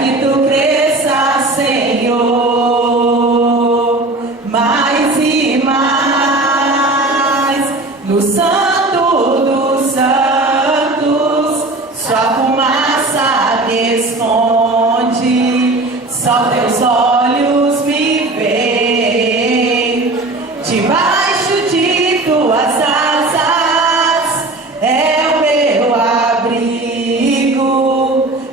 que tu cresça, Senhor, mais e mais, no Santo dos Santos, sua fumaça me esconde, só teus olhos me veem, debaixo de tuas asas é o meu abrigo,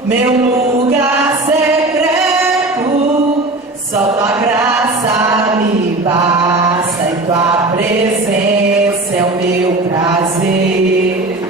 meu lugar secreto, só tua graça me basta e tua presença é o meu prazer.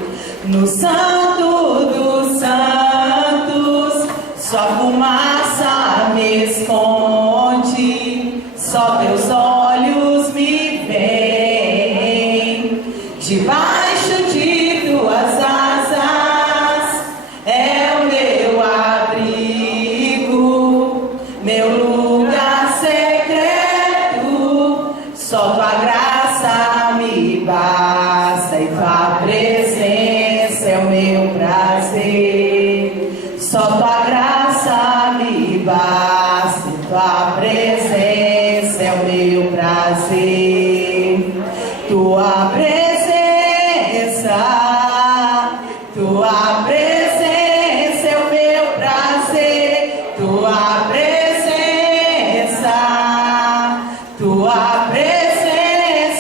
No Santo dos Santos, sua fumaça me esconde, só teus olhos me veem, debaixo de tuas asas é o meu abrigo, meu lugar secreto, só tua graça me basta e tua presença é o meu prazer. Só tua graça me basta e tua presença é o meu prazer. Tua presença é o meu prazer. Tua presença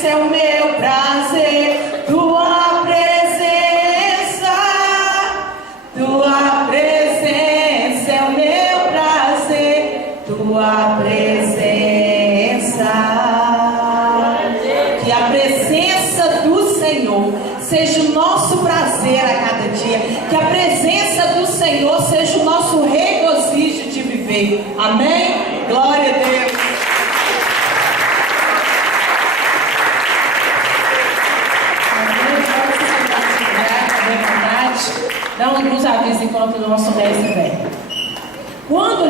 é o meu prazer. Tua presença é o meu prazer. Tua presença. Que a presença do Senhor seja o nosso prazer a cada dia. Que a presença do Senhor seja o nosso regozijo de viver. Amém? Glória a Deus. Dá uns avisos enquanto o nosso mestre vem. Quando a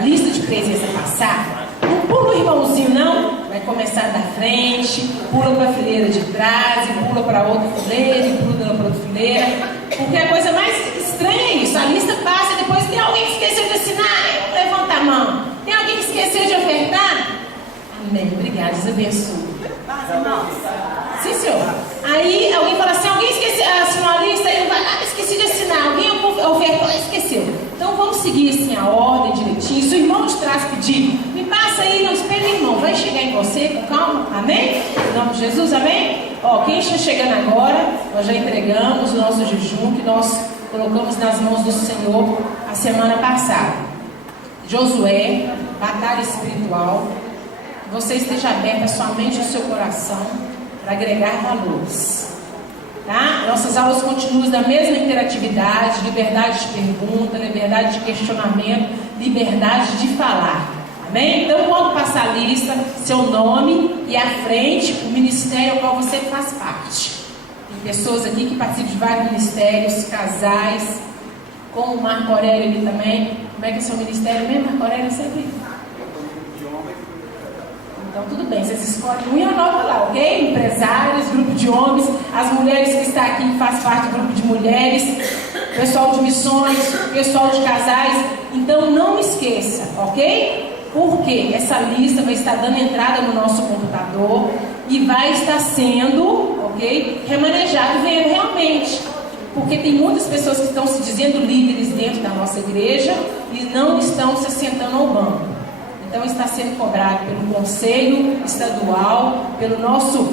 lista de presença passar, não pula o irmãozinho não, vai começar da frente, pula para a fileira de trás, e pula para outra fileira, e pula para outra fileira, porque a coisa mais estranha é isso, a lista passa e depois tem alguém que esqueceu de assinar, levanta a mão, tem alguém que esqueceu de ofertar? Amém, obrigada, Deus abençoe. Sim, senhor. Aí alguém fala assim, alguém assinou a lista, aí vai, esqueci de assinar, alguém ofertou, esqueceu. Então vamos seguir assim a ordem direitinho. Se o irmão de trás pedir, me passa aí, não espere o irmão, vai chegar em você com calma, amém? Em nome de Jesus, amém? Ó, quem está chegando agora, nós já entregamos o nosso jejum que nós colocamos nas mãos do Senhor a semana passada. Josué, batalha espiritual. Você esteja aberta somente o seu coração para agregar valores, tá? Nossas aulas continuam da mesma interatividade, liberdade de pergunta, liberdade de questionamento, liberdade de falar, amém? Então, quando passar a lista, seu nome e à frente o ministério ao qual você faz parte. Tem pessoas aqui que participam de vários ministérios, casais, como o Marco Aurélio ali também. Como é que é o seu ministério mesmo, Marco Aurélio? Sempre. Então tudo bem, vocês escolhem um e anota lá, ok? Empresários, grupo de homens, as mulheres que estão aqui faz parte do grupo de mulheres, pessoal de missões, pessoal de casais. Então não esqueça, ok? Porque essa lista vai estar dando entrada no nosso computador e vai estar sendo, ok? Remanejado vendo realmente. Porque tem muitas pessoas que estão se dizendo líderes dentro da nossa igreja e não estão se sentando ao banco. Então está sendo cobrado pelo Conselho Estadual, pelo nosso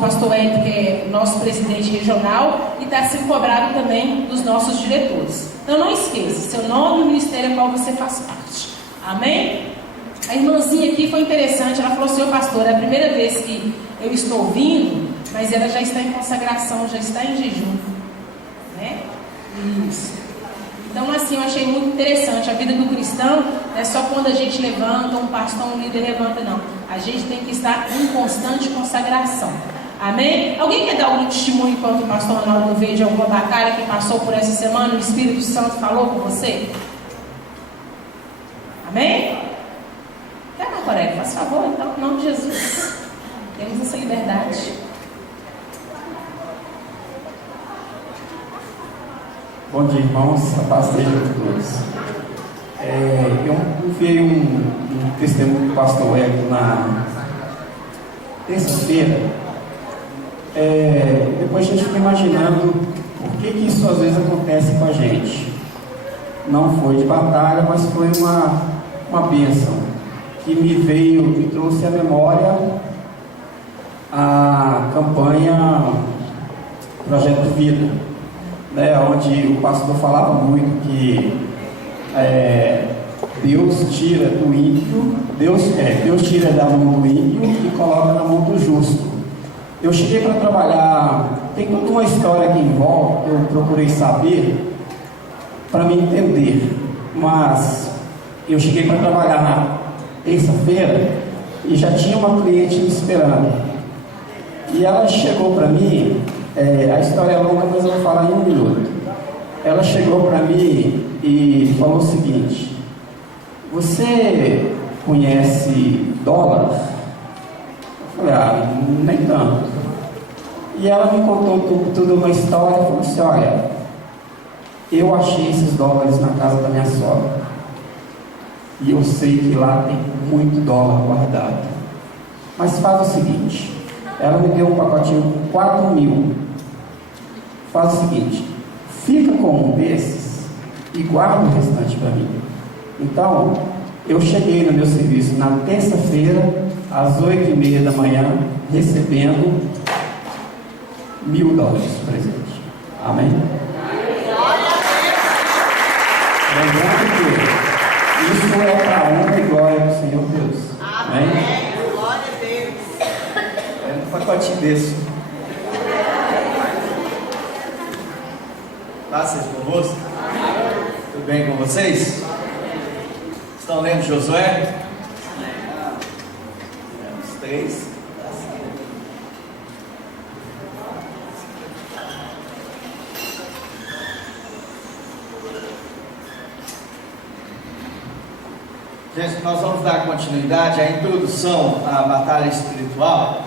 pastor Hélio, que é nosso presidente regional, e está sendo cobrado também dos nossos diretores. Então não esqueça, seu nome e o ministério ao qual você faz parte. Amém? A irmãzinha aqui foi interessante, ela falou, senhor pastor, é a primeira vez que eu estou vindo, mas ela já está em consagração, já está em jejum. Né? Isso. Então, assim, eu achei muito interessante. A vida do cristão não é só quando a gente levanta, um pastor, um líder levanta, não. A gente tem que estar em constante consagração. Amém? Alguém quer dar algum testemunho enquanto o pastor Ronaldo veio de alguma batalha que passou por essa semana? O Espírito Santo falou com você? Amém? Quer, Marco Aurélio? Faz favor, então, em nome de Jesus. Temos essa liberdade. Bom dia, irmãos. A paz seja com todos. Eu vi um testemunho do pastor Hélio na terça-feira. Depois a gente fica imaginando por que isso às vezes acontece com a gente. Não foi de batalha, mas foi uma bênção que me trouxe à memória a campanha Projeto Vida, né, onde o pastor falava muito que Deus tira do ímpio, Deus tira da mão do ímpio e coloca na mão do justo. Eu cheguei para trabalhar, tem toda uma história aqui em volta, eu procurei saber para me entender, mas eu cheguei para trabalhar na terça-feira e já tinha uma cliente me esperando. E ela chegou para mim, a história é longa, mas eu vou falar em 1 minuto. Ela chegou para mim e falou o seguinte: você conhece dólar? Eu falei, nem tanto. E ela me contou tudo uma história e falou assim: olha, eu achei esses dólares na casa da minha sogra e eu sei que lá tem muito dólar guardado, mas faz o seguinte, ela me deu um pacotinho com 4.000. Faz o seguinte, fica com um desses e guarda o restante para mim. Então, eu cheguei no meu serviço na terça-feira, às 8h30 da manhã, recebendo $1.000 de presente. Amém? Lembrando que isso é para a honra e glória do Senhor Deus. Amém? Glória a Deus. Um pacotinho desse. Paz seja convosco? Tudo bem com vocês? Estão lendo Josué? Lemos 3. Gente, nós vamos dar continuidade à introdução à batalha espiritual.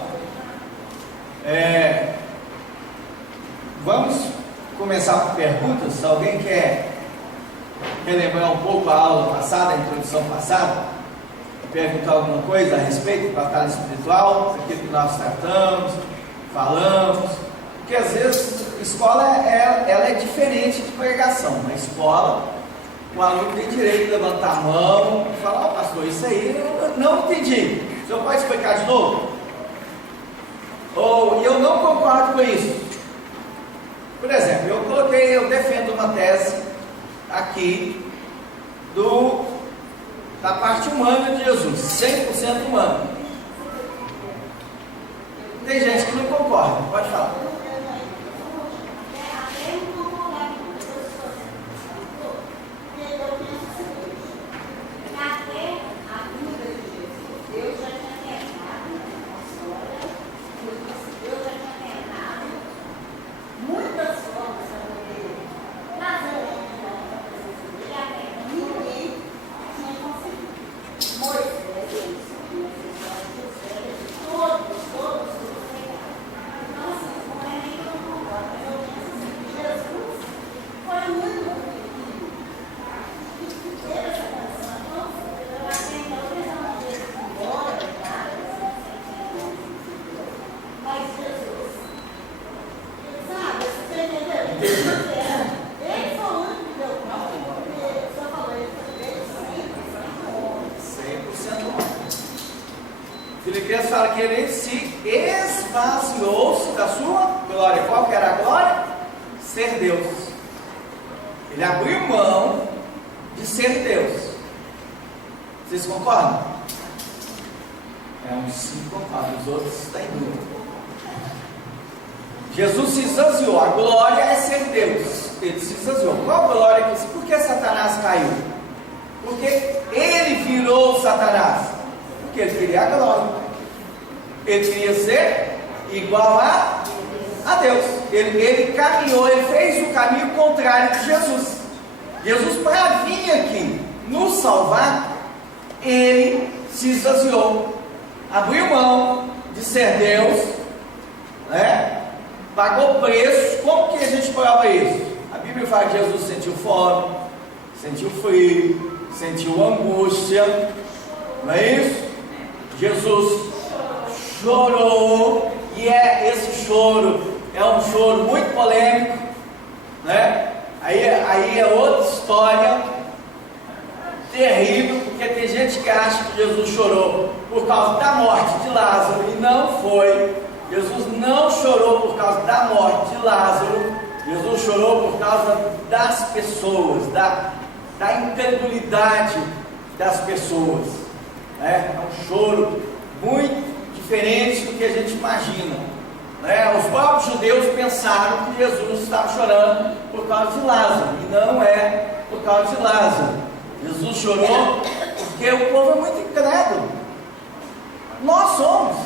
Vamos começar por perguntas. Alguém quer relembrar um pouco a aula passada, a introdução passada? Perguntar alguma coisa a respeito da batalha espiritual, daquilo que nós tratamos, falamos? Porque às vezes a escola ela é diferente de pregação. Na escola, o aluno tem direito de levantar a mão e falar: pastor, isso aí eu não entendi. O senhor pode explicar de novo? Ou eu não concordo com isso. Por exemplo, eu defendo uma tese aqui da parte humana de Jesus, 100% humano. Tem gente que não concorda, pode falar. Filipenses fala que ele se esvaziou-se da sua glória. Qual que era a glória? Ser Deus. Ele abriu mão de ser Deus. Vocês concordam? Uns 5 concordam, os outros estão em dúvida. Jesus se esvaziou. A glória é ser Deus. Ele se esvaziou. Qual glória que? Por que Satanás caiu? Porque ele virou Satanás. Porque ele queria a glória. Ele queria ser igual a Deus. Ele caminhou, ele fez o caminho contrário de Jesus. Jesus, para vir aqui nos salvar, ele se esvaziou, abriu mão de ser Deus, né? Pagou preço. Como que a gente prova isso? A Bíblia fala que Jesus sentiu fome, sentiu frio, sentiu angústia, não é isso? Jesus chorou, e esse choro é um choro muito polêmico, né? Aí é outra história terrível, porque tem gente que acha que Jesus chorou por causa da morte de Lázaro, e não foi. Jesus não chorou por causa da morte de Lázaro, Jesus chorou por causa das pessoas, da incredulidade das pessoas, né? É um choro muito diferente do que a gente imagina, né? Os próprios judeus pensaram que Jesus estava chorando por causa de Lázaro, e não é por causa de Lázaro. Jesus chorou porque o povo é muito incrédulo. Nós somos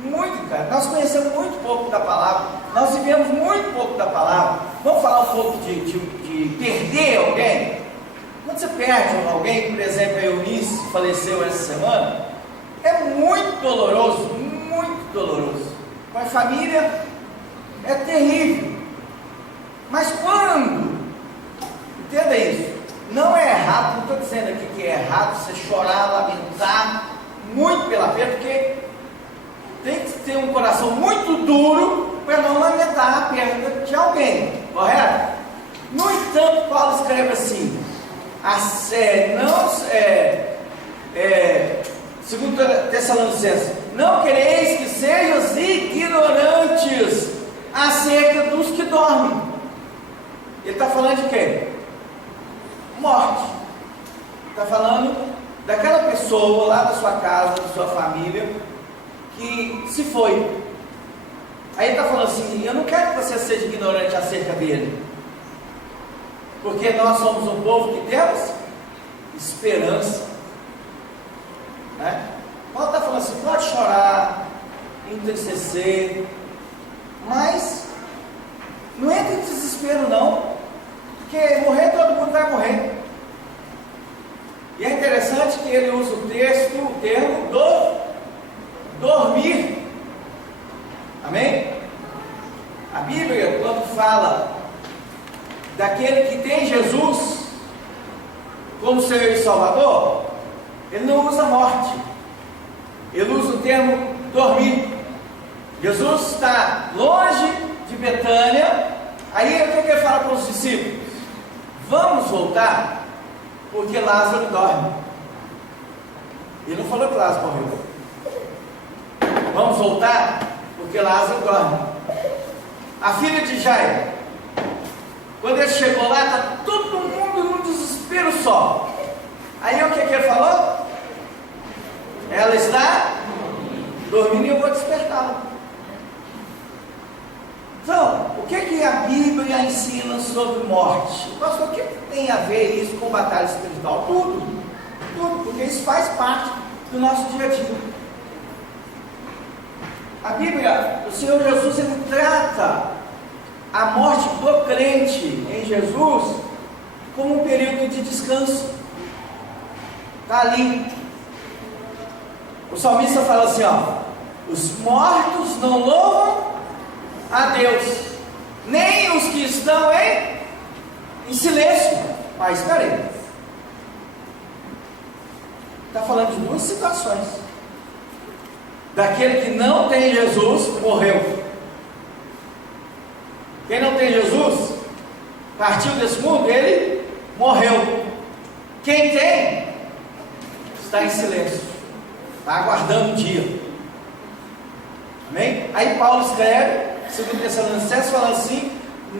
muito incrédulos. Nós conhecemos muito pouco da palavra, nós vivemos muito pouco da palavra. Vamos falar um pouco de perder alguém? Quando você perde alguém, por exemplo, a Eunice faleceu essa semana, é muito doloroso, muito doloroso. Com a família é terrível. Mas quando, entenda isso, não é errado, não estou dizendo aqui que é errado você chorar, lamentar muito pela perda, porque tem que ter um coração muito duro para não lamentar a perda de alguém, correto? No entanto, Paulo escreve assim, segundo Tessalonicenses, não quereis que sejam ignorantes acerca dos que dormem. Ele está falando de quê? Morte. Está falando daquela pessoa lá da sua casa, da sua família, que se foi. Aí ele está falando assim, eu não quero que você seja ignorante acerca dele, porque nós somos um povo que temos esperança, né? Paulo está falando assim, pode chorar, entristecer, mas não entra em desespero não, porque morrer todo mundo vai morrer. E é interessante que ele usa o termo dormir. Amém? A Bíblia, quando fala daquele que tem Jesus como Senhor e Salvador, ele não usa morte, ele usa o termo dormir. Jesus está longe de Betânia. Aí o que ele fala para os discípulos? Vamos voltar, porque Lázaro dorme. Ele não falou que Lázaro morreu. Vamos voltar, porque Lázaro dorme. A filha de Jairo, quando ele chegou lá, está todo mundo num desespero só. Aí o que ele falou? Ela está dormindo e eu vou despertá-la. Então, o que a Bíblia ensina sobre morte? Pastor, o que tem a ver isso com batalha espiritual? Tudo, porque isso faz parte do nosso dia a dia. A Bíblia, o Senhor Jesus, ele trata a morte do crente em Jesus como um período de descanso. Está ali. O salmista fala assim, ó, os mortos não louvam a Deus, nem os que estão em silêncio. Mas espera aí, está falando de duas situações. Daquele que não tem Jesus, morreu. Quem não tem Jesus, partiu desse mundo, ele morreu. Quem tem, está em silêncio, está aguardando o dia. Amém? Aí Paulo escreve, segundo Tessalonicenses, falando assim,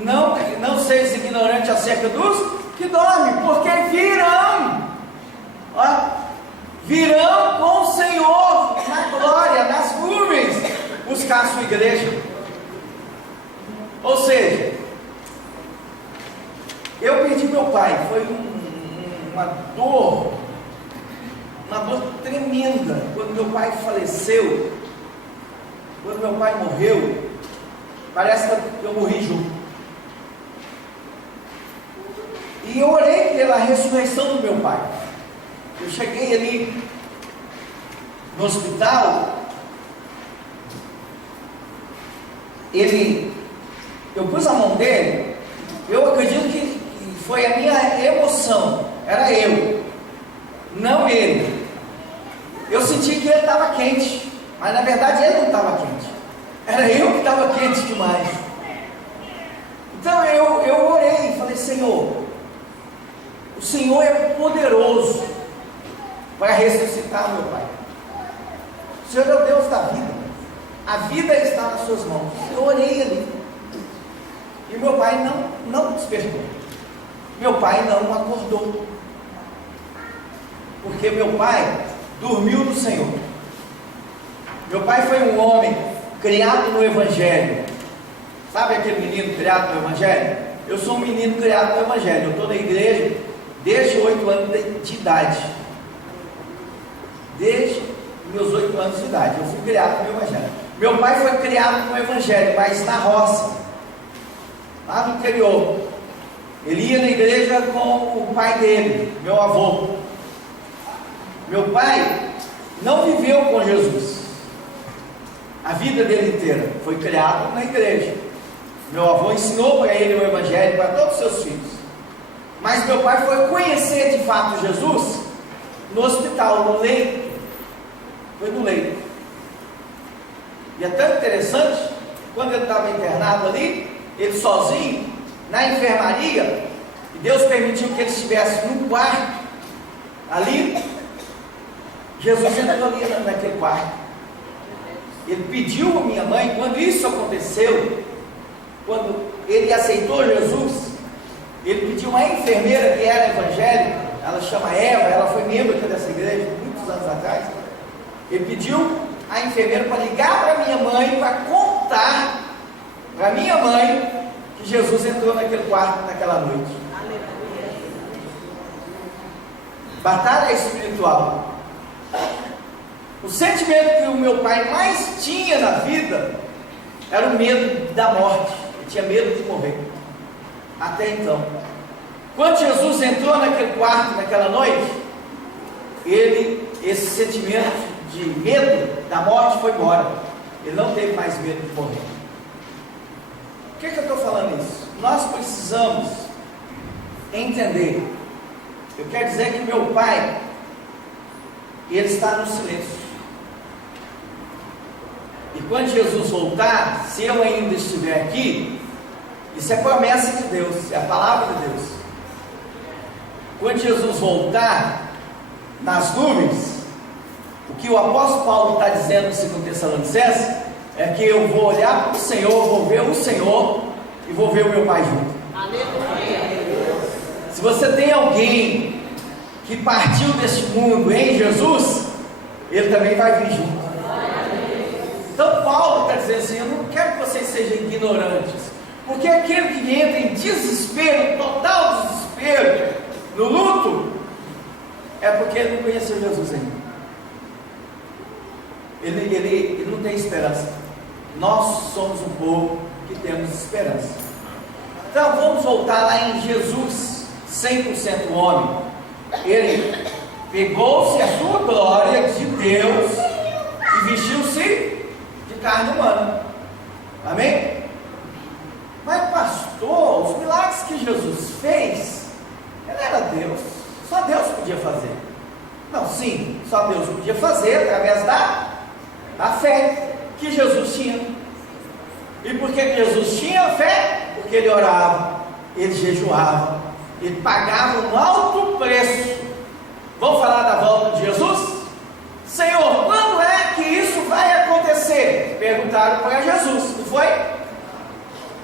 não seis ignorantes acerca dos que dormem, porque virão, virão com o Senhor na glória, nas nuvens, buscar a sua igreja. Ou seja, eu perdi meu pai, foi uma dor tremenda, quando meu pai faleceu, quando meu pai morreu, parece que eu morri junto. E eu orei pela ressurreição do meu pai. Eu cheguei ali no hospital, ele eu pus a mão dele, eu acredito que foi a minha emoção, era eu, não ele. Eu senti que ele estava quente, mas na verdade ele não estava quente, era eu que estava quente demais. Então eu orei e falei: Senhor, o Senhor é poderoso para ressuscitar meu pai. O Senhor é o Deus da vida, a vida está nas suas mãos. Eu orei ali, e meu pai não despertou, meu pai não acordou, porque meu pai dormiu no Senhor. Meu pai foi um homem criado no Evangelho. Sabe aquele menino criado no Evangelho? Eu sou um menino criado no Evangelho. Eu estou na igreja desde 8 anos de idade. Desde meus 8 anos de idade eu fui criado no Evangelho. Meu pai foi criado no Evangelho, mas na roça, lá no interior. Ele ia na igreja com o pai dele, meu avô. Meu pai não viveu com Jesus a vida dele inteira, foi criado na igreja. Meu avô ensinou para ele o Evangelho, para todos os seus filhos. Mas meu pai foi conhecer de fato Jesus no hospital, no leito. Foi no leito. E é tão interessante, quando ele estava internado ali, ele sozinho, na enfermaria, e Deus permitiu que ele estivesse num quarto, ali, Jesus entrou ali naquele quarto. Ele pediu a minha mãe, quando isso aconteceu, quando ele aceitou Jesus, ele pediu uma enfermeira que era evangélica, ela chama Eva, ela foi membro aqui dessa igreja, muitos anos atrás. Ele pediu a enfermeira para ligar para minha mãe, para contar para minha mãe que Jesus entrou naquele quarto naquela noite. Batalha espiritual. O sentimento que o meu pai mais tinha na vida era o medo da morte. Ele tinha medo de morrer. Até então. Quando Jesus entrou naquele quarto naquela noite, esse sentimento de medo da morte foi embora. Ele não teve mais medo de morrer. Por que eu estou falando isso? Nós precisamos entender. Eu quero dizer que meu pai, ele está no silêncio. E quando Jesus voltar, se eu ainda estiver aqui, isso é promessa de Deus, é a palavra de Deus. Quando Jesus voltar nas nuvens, o que o apóstolo Paulo está dizendo em 2 Tessalonicenses é que eu vou olhar para o Senhor, vou ver o Senhor e vou ver o meu pai junto. Se você tem alguém que partiu deste mundo em Jesus, ele também vai vir junto. Então Paulo está dizendo assim: eu não quero que vocês sejam ignorantes, porque aquele que entra em desespero, total desespero, no luto, é porque ele não conheceu Jesus ainda. Ele não tem esperança. Nós somos um povo que temos esperança. Então vamos voltar lá em Jesus, 100% homem. Ele pegou-se a sua glória de Deus e vestiu-se de carne humana. Amém? Mas pastor, os milagres que Jesus fez, ele era Deus, só Deus podia fazer. Não, sim, só Deus podia fazer através da fé que Jesus tinha. E por que Jesus tinha fé? Porque ele orava, ele jejuava, ele pagava um alto preço. Vamos falar da volta de Jesus? Senhor, quando é que isso vai acontecer? Perguntaram para Jesus, não foi?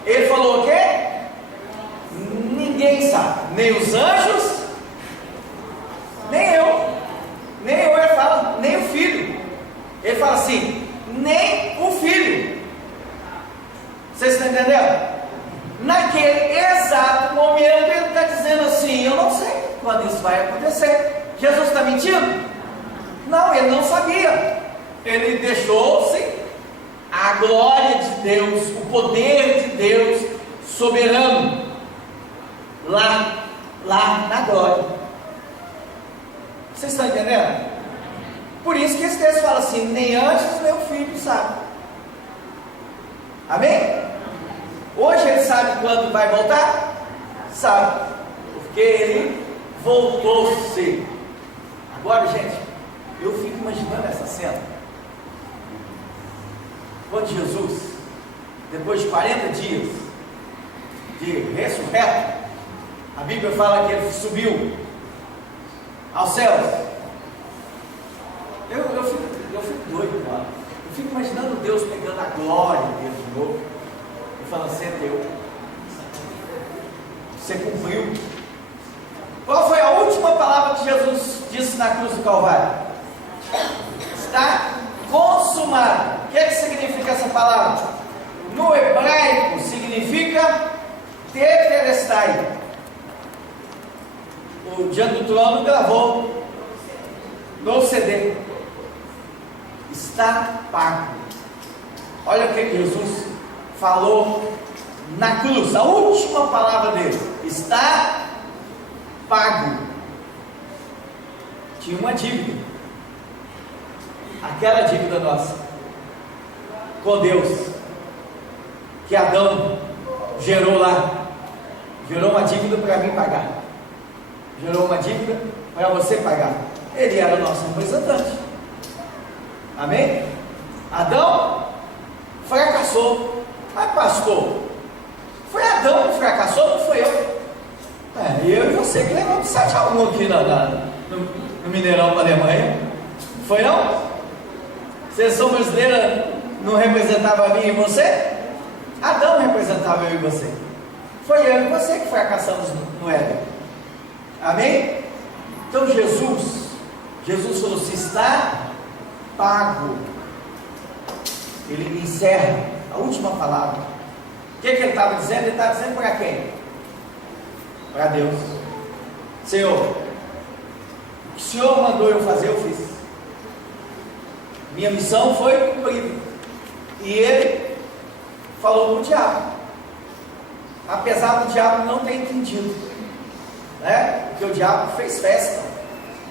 Ele falou o quê? Ninguém sabe, nem os anjos, nem eu, ele fala, nem o filho. Ele fala assim, nem o filho. Vocês estão entendendo? Naquele exato momento ele está dizendo assim: eu não sei quando isso vai acontecer. Jesus está mentindo? Não, ele não sabia. Ele deixou-se a glória de Deus, o poder de Deus soberano lá na glória. Vocês estão entendendo? Por isso que esse texto fala assim: nem anjos nem o filho sabe. Amém? Hoje eles sabe quando vai voltar? Sabe, porque ele voltou-se. Agora, gente, eu fico imaginando essa cena. Quando Jesus, depois de 40 dias de ressurreto, a Bíblia fala que ele subiu aos céus. Eu fico doido, cara. Eu fico imaginando Deus pegando a glória dele de novo e falando: você é teu, você cumpriu. Qual foi a última palavra que Jesus disse na cruz do Calvário? Está consumado. O que significa essa palavra? No hebraico significa tetelestai. O Diante do Trono gravou no CD. Está pago. Olha o que Jesus falou na cruz, a última palavra dele: está pago. Tinha uma dívida, aquela dívida nossa com Deus, que Adão gerou lá, gerou uma dívida para mim pagar, gerou uma dívida para você pagar. Ele era o nosso representante. Amém? Adão fracassou. Mas pastor, foi Adão que fracassou, não foi eu. Eu e você que levamos 7-1 aqui no Mineirão para a Alemanha. Foi não? Seleção brasileira não representava a mim e você? Adão representava eu e você. Foi eu e você que fracassamos no Éden. Amém? Então Jesus falou: se está pago. Ele encerra a última palavra. O que ele estava dizendo? Ele estava dizendo para quem? Para Deus. Senhor, o que o Senhor mandou eu fazer, eu fiz. Minha missão foi cumprida. E ele falou com o diabo, apesar do diabo não ter entendido, né? Porque o diabo fez festa,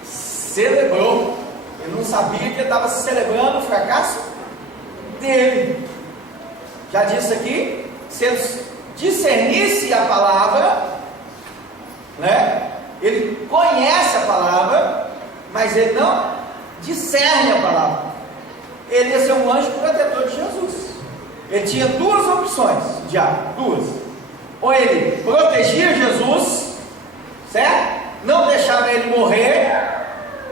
celebrou. Ele não sabia que ele estava celebrando o fracasso dele. Já disse aqui, se ele discernisse a palavra, né? Ele conhece a palavra, mas ele não discerne a palavra. Ele ia ser um anjo protetor de Jesus. Ele tinha duas opções, diabo, duas. Ou ele protegia Jesus, certo? Não deixava ele morrer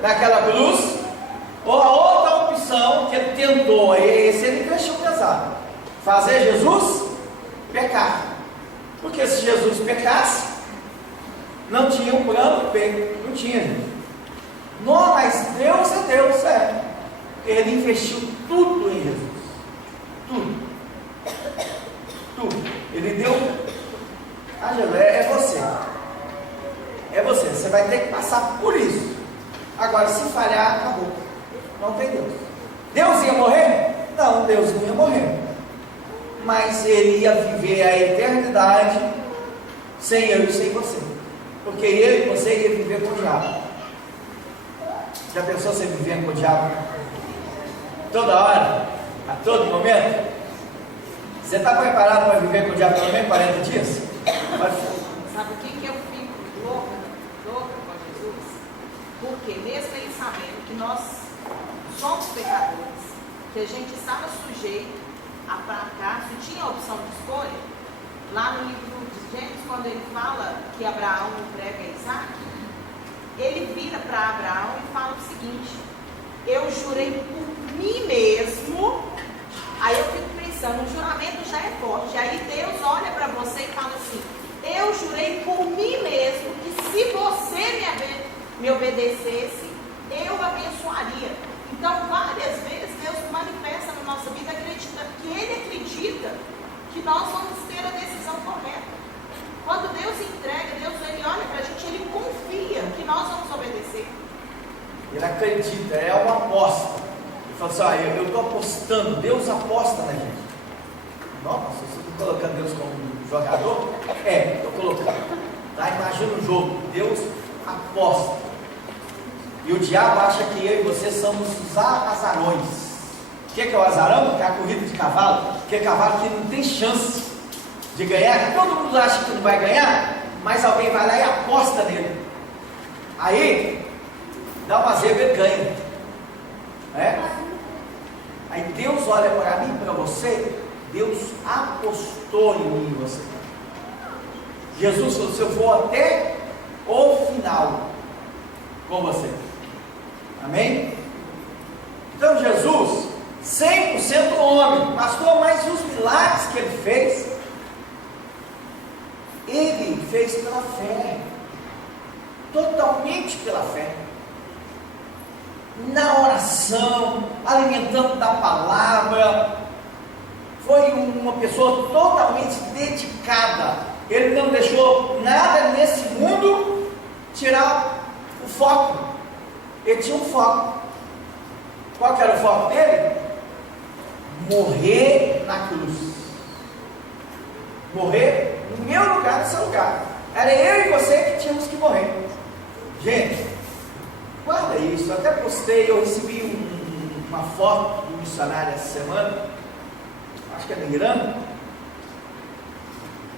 naquela cruz. Ou a outra opção que ele tentou, esse ele investiu pesado: fazer Jesus pecar. Porque se Jesus pecasse, não tinha um plano B, não tinha, gente. Não, mas Deus é Deus, é. Ele investiu tudo em Jesus. Tudo. Ele deu. Jesus, é você. É você. Você vai ter que passar por isso. Agora, se falhar, acabou. Não tem Deus. Deus ia morrer? Não, Deus não ia morrer. Mas ele ia viver a eternidade sem eu e sem você. Porque eu e você ia viver com o diabo. Já pensou você vivendo com o diabo? Toda hora? A todo momento? Você está preparado para viver com o diabo pelo menos 40 dias? Sabe o que eu fico louca com Jesus? Porque mesmo ele sabendo que nós somos pecadores, que a gente estava sujeito a fracasso, tinha a opção de escolha, lá no livro de Gênesis, quando ele fala que Abraão entrega Isaac, ele vira para Abraão e fala o seguinte: eu jurei por mim mesmo. Aí eu fico pensando, o juramento já é forte. Aí Deus olha para você e fala assim: eu jurei por mim mesmo que se você me obedecesse, eu abençoaria. Então várias vezes Deus manifesta na nossa vida que Ele acredita que nós vamos ter a decisão correta. Quando Deus entrega, ele olha para a gente, Ele confia que nós vamos obedecer. Ele acredita, é uma aposta. Ele fala assim: eu estou apostando, Deus aposta na gente. Não, pastor, você está colocando Deus como jogador? Estou colocando. Tá? Imagina um jogo, Deus aposta. E o diabo acha que eu e você somos os azarões. O que é o azarão? Que é a corrida de cavalo. Que é cavalo que não tem chance. de ganhar, todo mundo acha que não vai ganhar, mas alguém vai lá e aposta nele. Aí, dá uma zebra e ganha. Aí Deus olha para mim e para você, Deus apostou em mim e você. Jesus falou assim: eu vou até o final com você. Amém? Então Jesus, 100% homem, pastor, mas os milagres que ele fez pela fé, totalmente pela fé, na oração, alimentando da palavra. Foi uma pessoa totalmente dedicada. Ele não deixou nada nesse mundo tirar o foco. Ele tinha um foco. Qual que era o foco dele? Morrer na cruz. Morrer no meu lugar, no seu lugar. Era eu e você que tínhamos que morrer. Gente, guarda isso. Até postei, eu recebi uma foto do missionário essa semana, acho que é no Irã.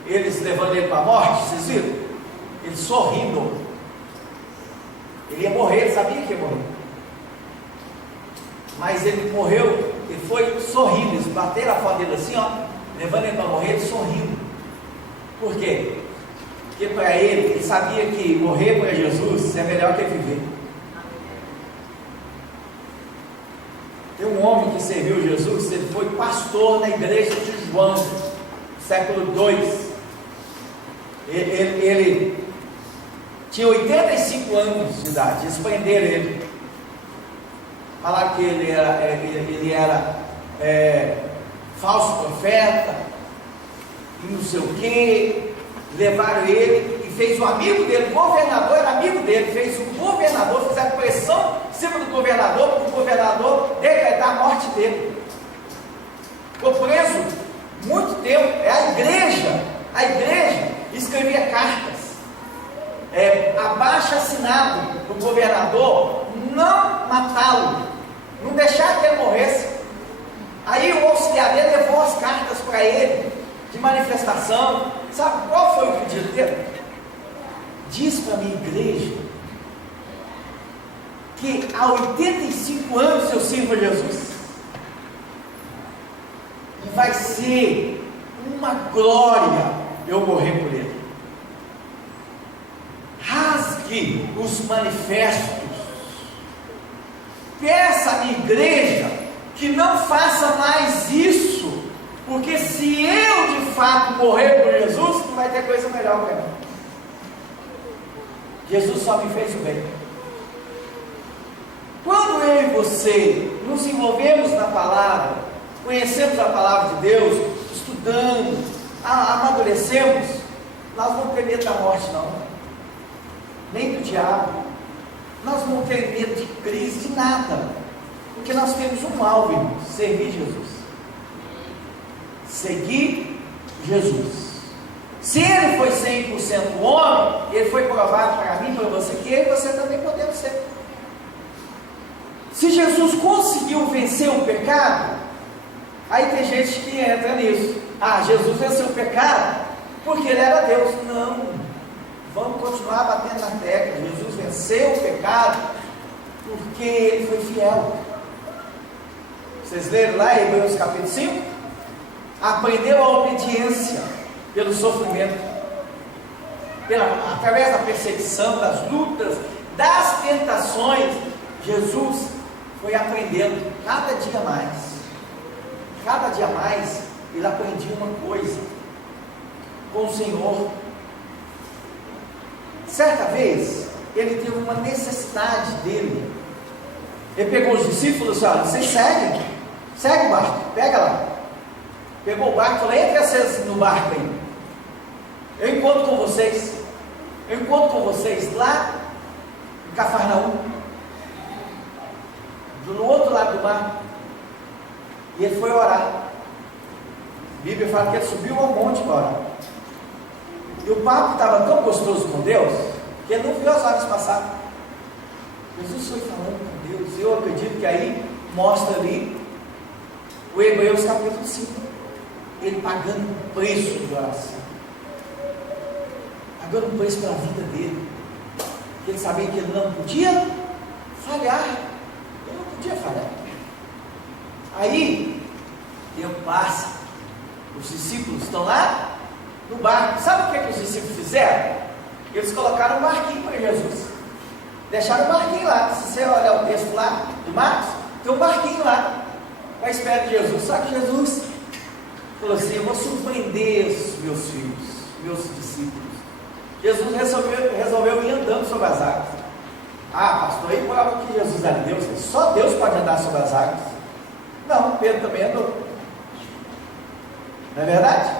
Eles levando ele para a morte, vocês viram? Ele sorrindo. Ele ia morrer, ele sabia que ia morrer. Mas ele morreu, ele foi sorrindo. Eles bateram a foto dele assim, ó, levando ele para morrer, ele sorrindo. Por quê? Porque para ele sabia que morrer para Jesus é melhor que viver. Tem um homem que serviu Jesus, ele foi pastor na igreja de João, século II. Ele tinha 85 anos de idade. Eles prenderam ele. Falaram que ele era falso profeta e não sei o que. Levaram ele e fez um amigo dele, o governador era amigo dele, fez um governador, fizeram pressão em cima do governador, para o governador decretar a morte dele. Ficou preso muito tempo. A igreja escrevia cartas, abaixo assinado do governador, não matá-lo, não deixar que ele morresse. Aí o auxiliar dele levou as cartas para ele, de manifestação. Sabe qual foi o pedido dele? Diz para a minha igreja que há 85 anos eu sirvo a Jesus, e vai ser uma glória eu morrer por ele. Rasgue os manifestos, peça à minha igreja que não faça mais isso, porque se eu de fato morrer por Jesus, não vai ter coisa melhor para mim. Jesus só me fez o bem. Quando eu e você nos envolvemos na palavra, conhecemos a palavra de Deus, estudando, amadurecemos, nós não temos medo da morte, não, nem do diabo. Nós não temos medo de crise, de nada, porque nós temos um alvo, irmãos: servir Jesus. Seguir Jesus. Se ele foi 100% homem, ele foi provado para mim, para você, que eu e você também podemos ser. Se Jesus conseguiu vencer o pecado, aí tem gente que entra nisso. Jesus venceu o pecado porque ele era Deus. Não, vamos continuar batendo na tecla. Jesus venceu o pecado porque ele foi fiel. Vocês leram lá em Hebreus capítulo 5? Aprendeu a obediência pelo sofrimento, através da perseguição, das lutas, das tentações. Jesus foi aprendendo cada dia mais ele aprendia uma coisa com o Senhor. Certa vez ele teve uma necessidade dele. Ele pegou os discípulos e falou assim: olha, vocês segue o barco, pega lá. Pegou o barco e falou: entre vocês no barco aí, eu encontro com vocês lá em Cafarnaum, no outro lado do mar. E ele foi orar. A Bíblia fala que ele subiu ao monte para orar. E o papo estava tão gostoso com Deus que ele não viu as horas passar. Jesus foi falando com Deus. Eu acredito que aí mostra ali o Hebreus capítulo 5. ele pagando um preço de oração, pagando um preço pela vida dele, porque ele sabia que ele não podia falhar, ele não podia falhar. Aí, tempo passa, os discípulos estão lá no barco. Sabe o que os discípulos fizeram? Eles colocaram um barquinho para Jesus, deixaram o barquinho lá. Se você olhar o texto lá do Marcos, tem um barquinho lá à espera de Jesus. Só que Jesus falou assim: eu vou surpreender os meus filhos, meus discípulos. Jesus resolveu ir andando sobre as águas. Ah, pastor, aí prova que Jesus era Deus, só Deus pode andar sobre as águas. Não, Pedro também andou. Não é verdade?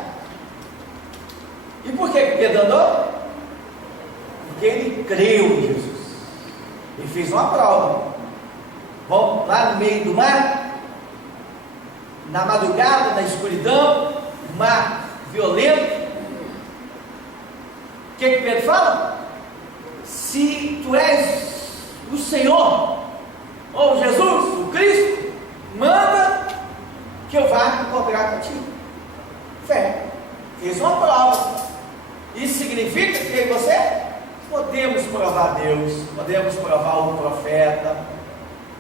E por que Pedro andou? Porque ele creu em Jesus. Ele fez uma prova. Vão lá no meio do mar, na madrugada, na escuridão, mar violento. O que Pedro fala? Se tu és o Senhor, ou Jesus, o Cristo, manda que eu vá encontrar contigo. Fé. Fez uma prova. Isso significa que você podemos provar Deus, podemos provar o profeta,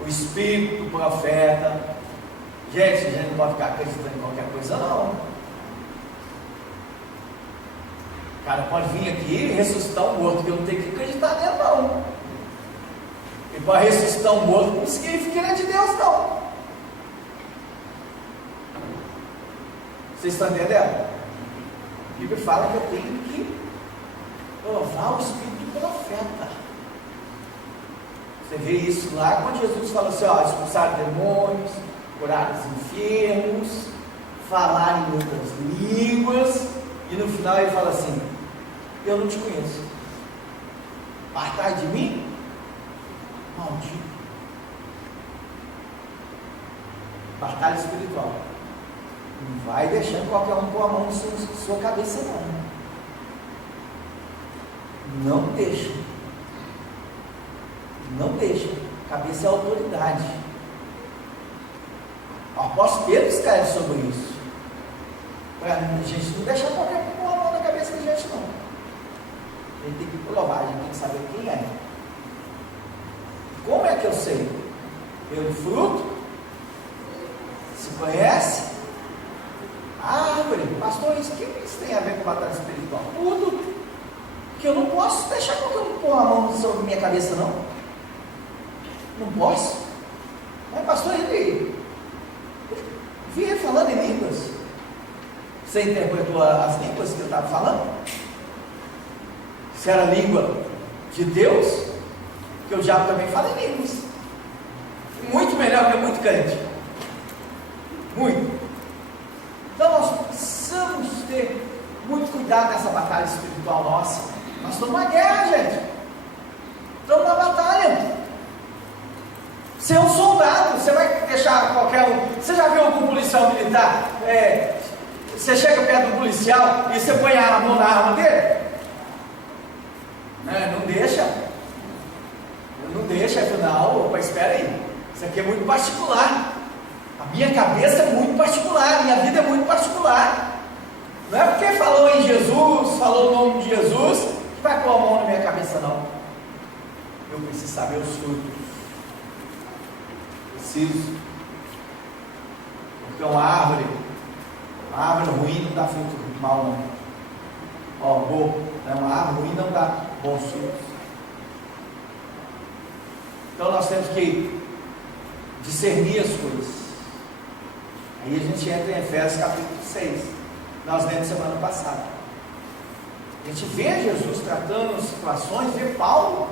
o espírito do profeta. Gente, a gente não pode ficar acreditando em qualquer coisa, não. O cara pode vir aqui e ressuscitar um morto, que eu não tenho que acreditar nele, não. Ele pode ressuscitar um morto, não significa que ele é de Deus, não. Vocês estão entendendo? A Bíblia fala que eu tenho que provar o espírito do profeta. Você vê isso lá quando Jesus fala assim: ó, expulsar demônios, curar os enfermos, falar em outras línguas, e no final ele fala assim: eu não te conheço, apartai de mim, maldito. Batalha espiritual. Não vai deixando qualquer um pôr a mão na sua cabeça, não. Não deixa. Não deixa. Cabeça é autoridade. O apóstolo Pedro escreve sobre isso. Para a gente não deixar qualquer um pôr a mão na cabeça da gente, não. A gente tem que provar, a gente tem que saber quem é. Como é que eu sei? Pelo fruto? Se conhece? Árvore, pastor, isso tem a ver com batalha espiritual? Tudo. Que eu não posso deixar qualquer um pôr a mão sobre minha cabeça, não. Não posso. Mas pastor, ele vinha falando em línguas. Você interpretou as línguas que eu estava falando? Se era língua de Deus, que o diabo também fala em línguas. Muito melhor que muito crente. Muito. Então nós precisamos ter muito cuidado nessa batalha espiritual nossa. Nós estamos numa guerra, gente. Estamos numa batalha. Você é um soldado, você vai deixar qualquer um. Você já viu algum policial militar? Você chega perto do policial e você põe a mão na arma dele? Não deixa. Não deixa, afinal, opa, espera aí. Isso aqui é muito particular. A minha cabeça é muito particular, a minha vida é muito particular. Não é porque falou em Jesus, falou o nome de Jesus, que vai pôr a mão na minha cabeça, não. Eu preciso saber os frutos. Preciso. Porque uma árvore ruim não dá fruto mal, não. Ó, uma árvore ruim não dá bons frutos. Então nós temos que discernir as coisas. Aí a gente entra em Efésios capítulo 6. Nós lemos semana passada. A gente vê Jesus tratando situações, vê Paulo.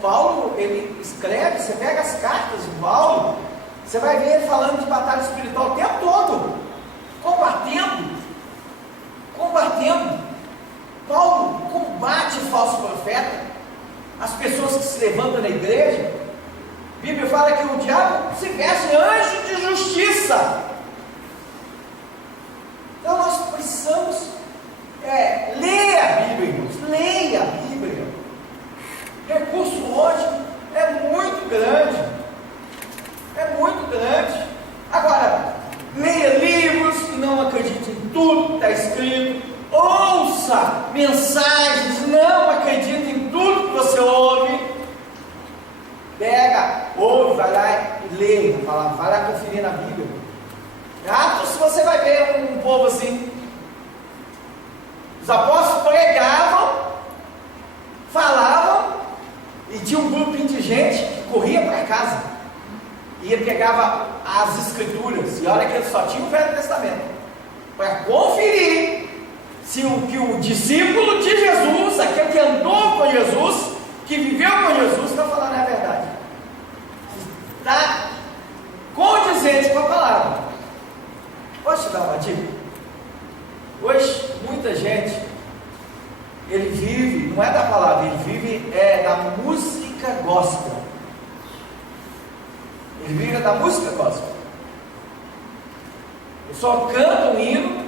Paulo, ele escreve, você pega as cartas de Paulo, você vai ver ele falando de batalha espiritual o tempo todo, combatendo. Paulo combate o falso profeta, as pessoas que se levantam na igreja. A Bíblia fala que o diabo se veste anjo de justiça. Então nós precisamos ler a Bíblia, irmãos, leia a Bíblia. O recurso hoje é muito grande. Agora, leia livros, ouvido, ouça mensagens, não acredite em tudo que você ouve. Pega, ouve, vai lá e lê a palavra, vai lá conferir na Bíblia. Atos, você vai ver um povo assim. Os apóstolos pregavam, falavam, e tinha um grupo de gente que corria para casa, e pegava as escrituras, e olha que eles só tinham o Velho Testamento, para conferir se o que o discípulo de Jesus, aquele que andou com Jesus, que viveu com Jesus, está falando a verdade, está condizente com a palavra. Posso te dar uma dica? Hoje, muita gente, ele vive, não é da palavra, ele vive da música gospel. Ele vive da música gospel. Ele só canta um hino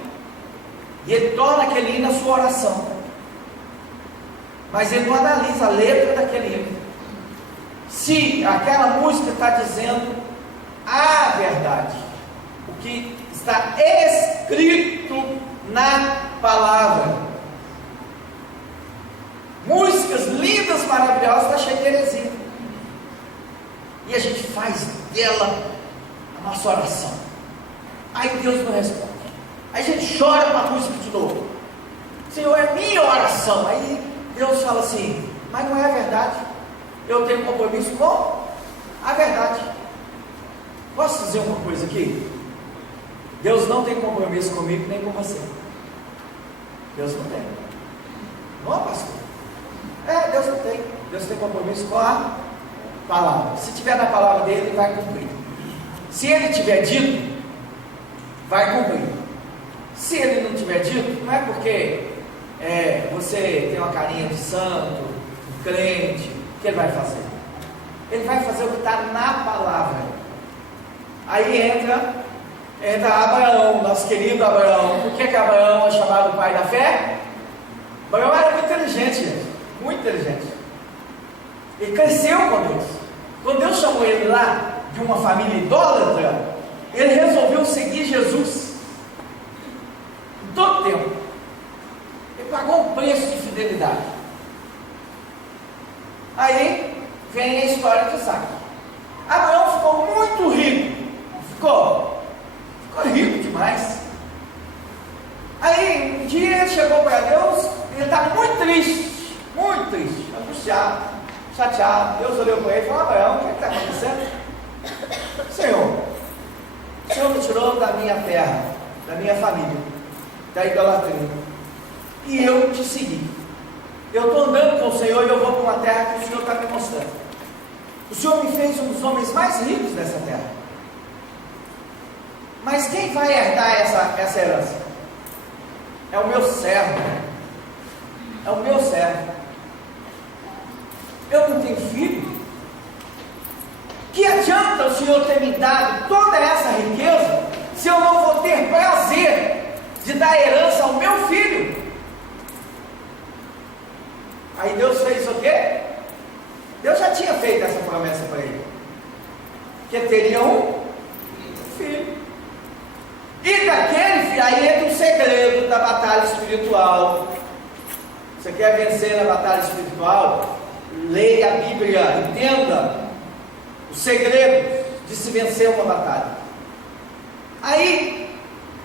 e ele torna aquele hino a sua oração. Mas ele não analisa a letra daquele hino. Se aquela música está dizendo a verdade, o que está escrito na palavra. Músicas lindas, maravilhosas, está cheia de heresia. E a gente faz dela a nossa oração. Aí Deus não responde. Aí a gente chora para a música de novo. Senhor, é minha oração. Aí Deus fala assim, mas não é a verdade. Eu tenho compromisso com a verdade. Posso dizer uma coisa aqui? Deus não tem compromisso comigo nem com você. Deus não tem. Não, pastor? Deus não tem. Deus tem compromisso com a palavra. Se tiver na palavra dele, ele vai cumprir. Se ele tiver dito, vai cumprir. Se ele não tiver dito, não é porque você tem uma carinha de santo, de crente, que ele vai fazer. Ele vai fazer o que está na palavra. Aí entra Abraão, nosso querido Abraão. Por que Abraão é chamado pai da fé? Abraão era muito inteligente, gente. Muito inteligente. Ele cresceu com Deus. Quando Deus chamou ele lá de uma família idólatra, ele resolveu seguir Jesus. Em todo tempo. Ele pagou um preço de fidelidade. Aí vem a história de Isaac. Abraão ficou muito rico. Ficou rico demais. Aí um dia ele chegou para Deus, ele estava muito triste, angustiado, chateado. Deus olhou para ele e falou: Abraão, o que está acontecendo? Senhor, o Senhor me tirou da minha terra, da minha família, da idolatria, e eu te segui. Eu estou andando com o Senhor e eu vou para uma terra que o Senhor está me mostrando. O Senhor me fez um dos homens mais ricos dessa terra. Mas quem vai herdar essa herança? É o meu servo. É o meu servo. Eu não tenho filho. Que adianta o Senhor ter me dado toda essa riqueza se eu não vou ter prazer de dar herança ao meu filho? Aí Deus fez o quê? Deus já tinha feito essa promessa para ele, que teria um filho. E daquele filho, aí entra o segredo da batalha espiritual. Você quer vencer na batalha espiritual? Leia a Bíblia, entenda o segredo de se vencer uma batalha. Aí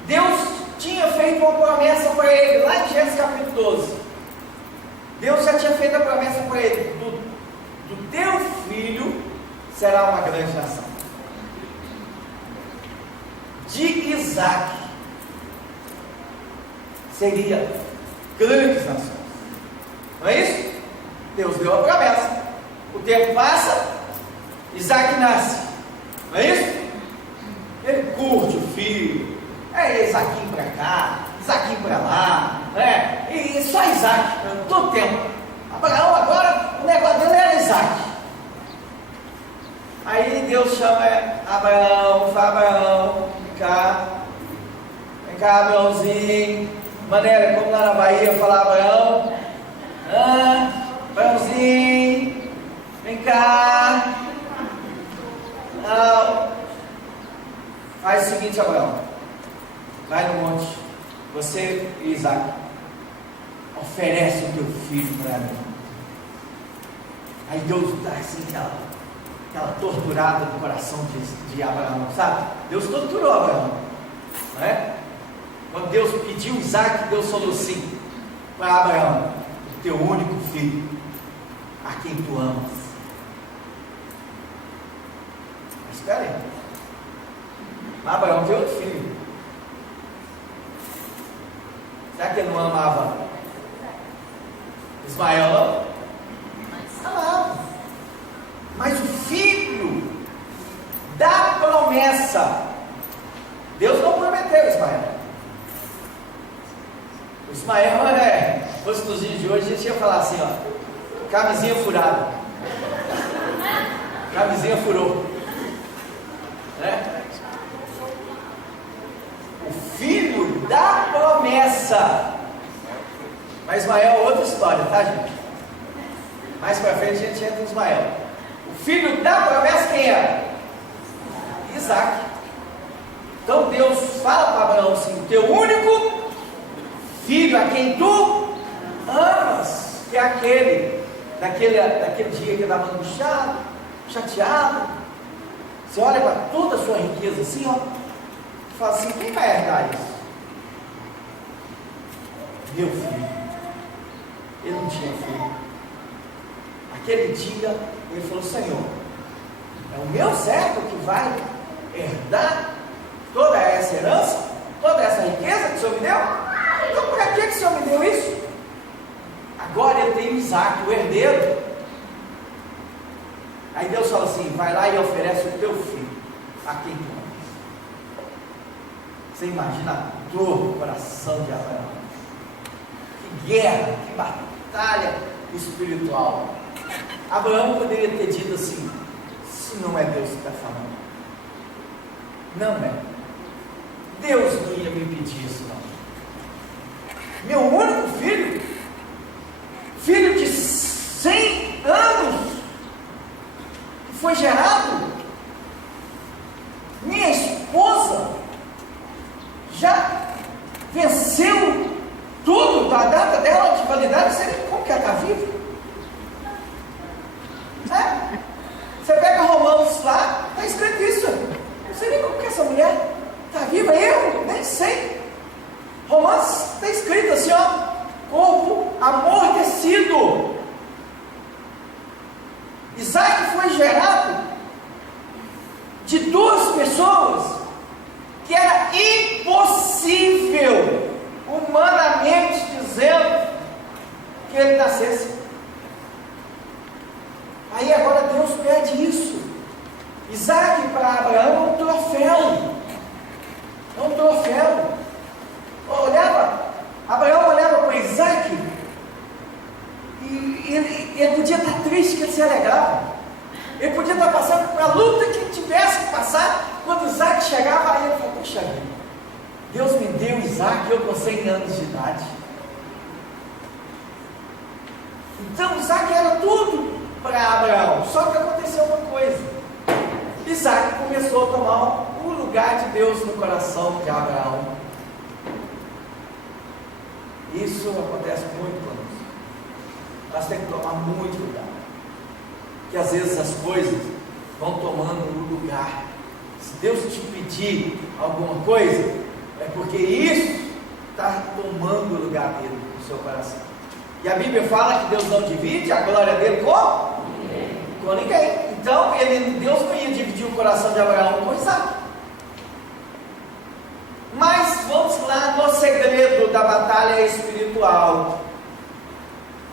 Deus tinha feito uma promessa para ele, lá em Gênesis capítulo 12. Deus já tinha feito a promessa para ele: do teu filho será uma grande nação. De Isaac seria grandes nações. Não é isso? Deus deu a promessa. O tempo passa, Isaac nasce. Não é isso? Ele curte o filho. Isaquinho para cá, Isaquinho para lá, né? E só Isaac, todo tempo. Abraão, agora o negócio dele era Isaac. Aí Deus chama Abraão, fala: Abraão, vem cá, Abraãozinho. Maneira como lá na Bahia fala: Abraão, Abraãozinho, vem cá. Não. Faz o seguinte, Abraão, vai no monte você, Isaac, oferece o teu filho para mim. Aí Deus dá assim aquela torturada no coração de Abraão, sabe? Deus torturou Abraão, não é? Quando Deus pediu Isaac, Deus falou assim para Abraão: o teu único filho, a quem tu amas. Mas espera aí, Abraão tem outro filho. Será que ele não amava Ismael, não? Amava. Mas o filho da promessa, Deus não prometeu Ismael. O Ismael fosse nos dias de hoje, a gente ia falar assim, ó, camisinha furada. Camisinha furou. Né? O filho da promessa. Mas Ismael é outra história, tá, gente? Mais pra frente a gente entra em Ismael. O filho da promessa quem era? Isaac. Então Deus fala para Abraão assim: o teu único filho a quem tu amas, que é aquele, daquele dia que estava angustiado, chateado. Você olha para toda a sua riqueza assim, ó, e fala assim: quem vai herdar isso? Meu filho. Ele não tinha filho. Aquele dia ele falou: Senhor, é o meu servo que vai herdar toda essa herança, toda essa riqueza que o Senhor me deu? Então por que o Senhor me deu isso? Agora eu tenho Isaac, o herdeiro. Aí Deus fala assim: vai lá e oferece o teu filho a quem tu amas. Você imagina a dor no coração de Abraão? Que guerra, que batalha espiritual. Abraão poderia ter dito assim: se não é Deus que está falando. Não é. Deus não ia me pedir isso, não. Meu único filho, filho de 100 anos, que foi gerado, minha esposa já venceu tudo da data dela de validade. Você nem como que ela está viva? Você pega Romanos lá, está escrito isso. Não sei nem como que essa mulher está viva, eu nem sei. Romanos está escrito assim, ó: corpo amortecido. Isaac foi gerado de duas pessoas que era impossível, humanamente dizendo, que ele nascesse. Aí agora Deus pede isso. Isaac para Abraão é um troféu. É um troféu. Abraão olhava para Isaac e ele podia estar triste, que ele se alegrava. Ele podia estar passando por uma luta que tivesse que passar. Quando Isaac chegava, aí ele falou: puxa vida, Deus me deu Isaac, eu com 100 anos de idade. Então Isaac era tudo para Abraão. Só que aconteceu uma coisa: Isaac começou a tomar o lugar de Deus no coração de Abraão. Isso acontece muito com nós. Nós temos que tomar muito cuidado, que às vezes as coisas vão tomando o lugar. Se Deus te pedir alguma coisa, é porque isso está tomando o lugar dele no seu coração. E a Bíblia fala que Deus não divide a glória dele com ninguém. Então Deus não ia dividir o coração de Abraão com Isaac. Mas vamos lá no segredo da batalha espiritual.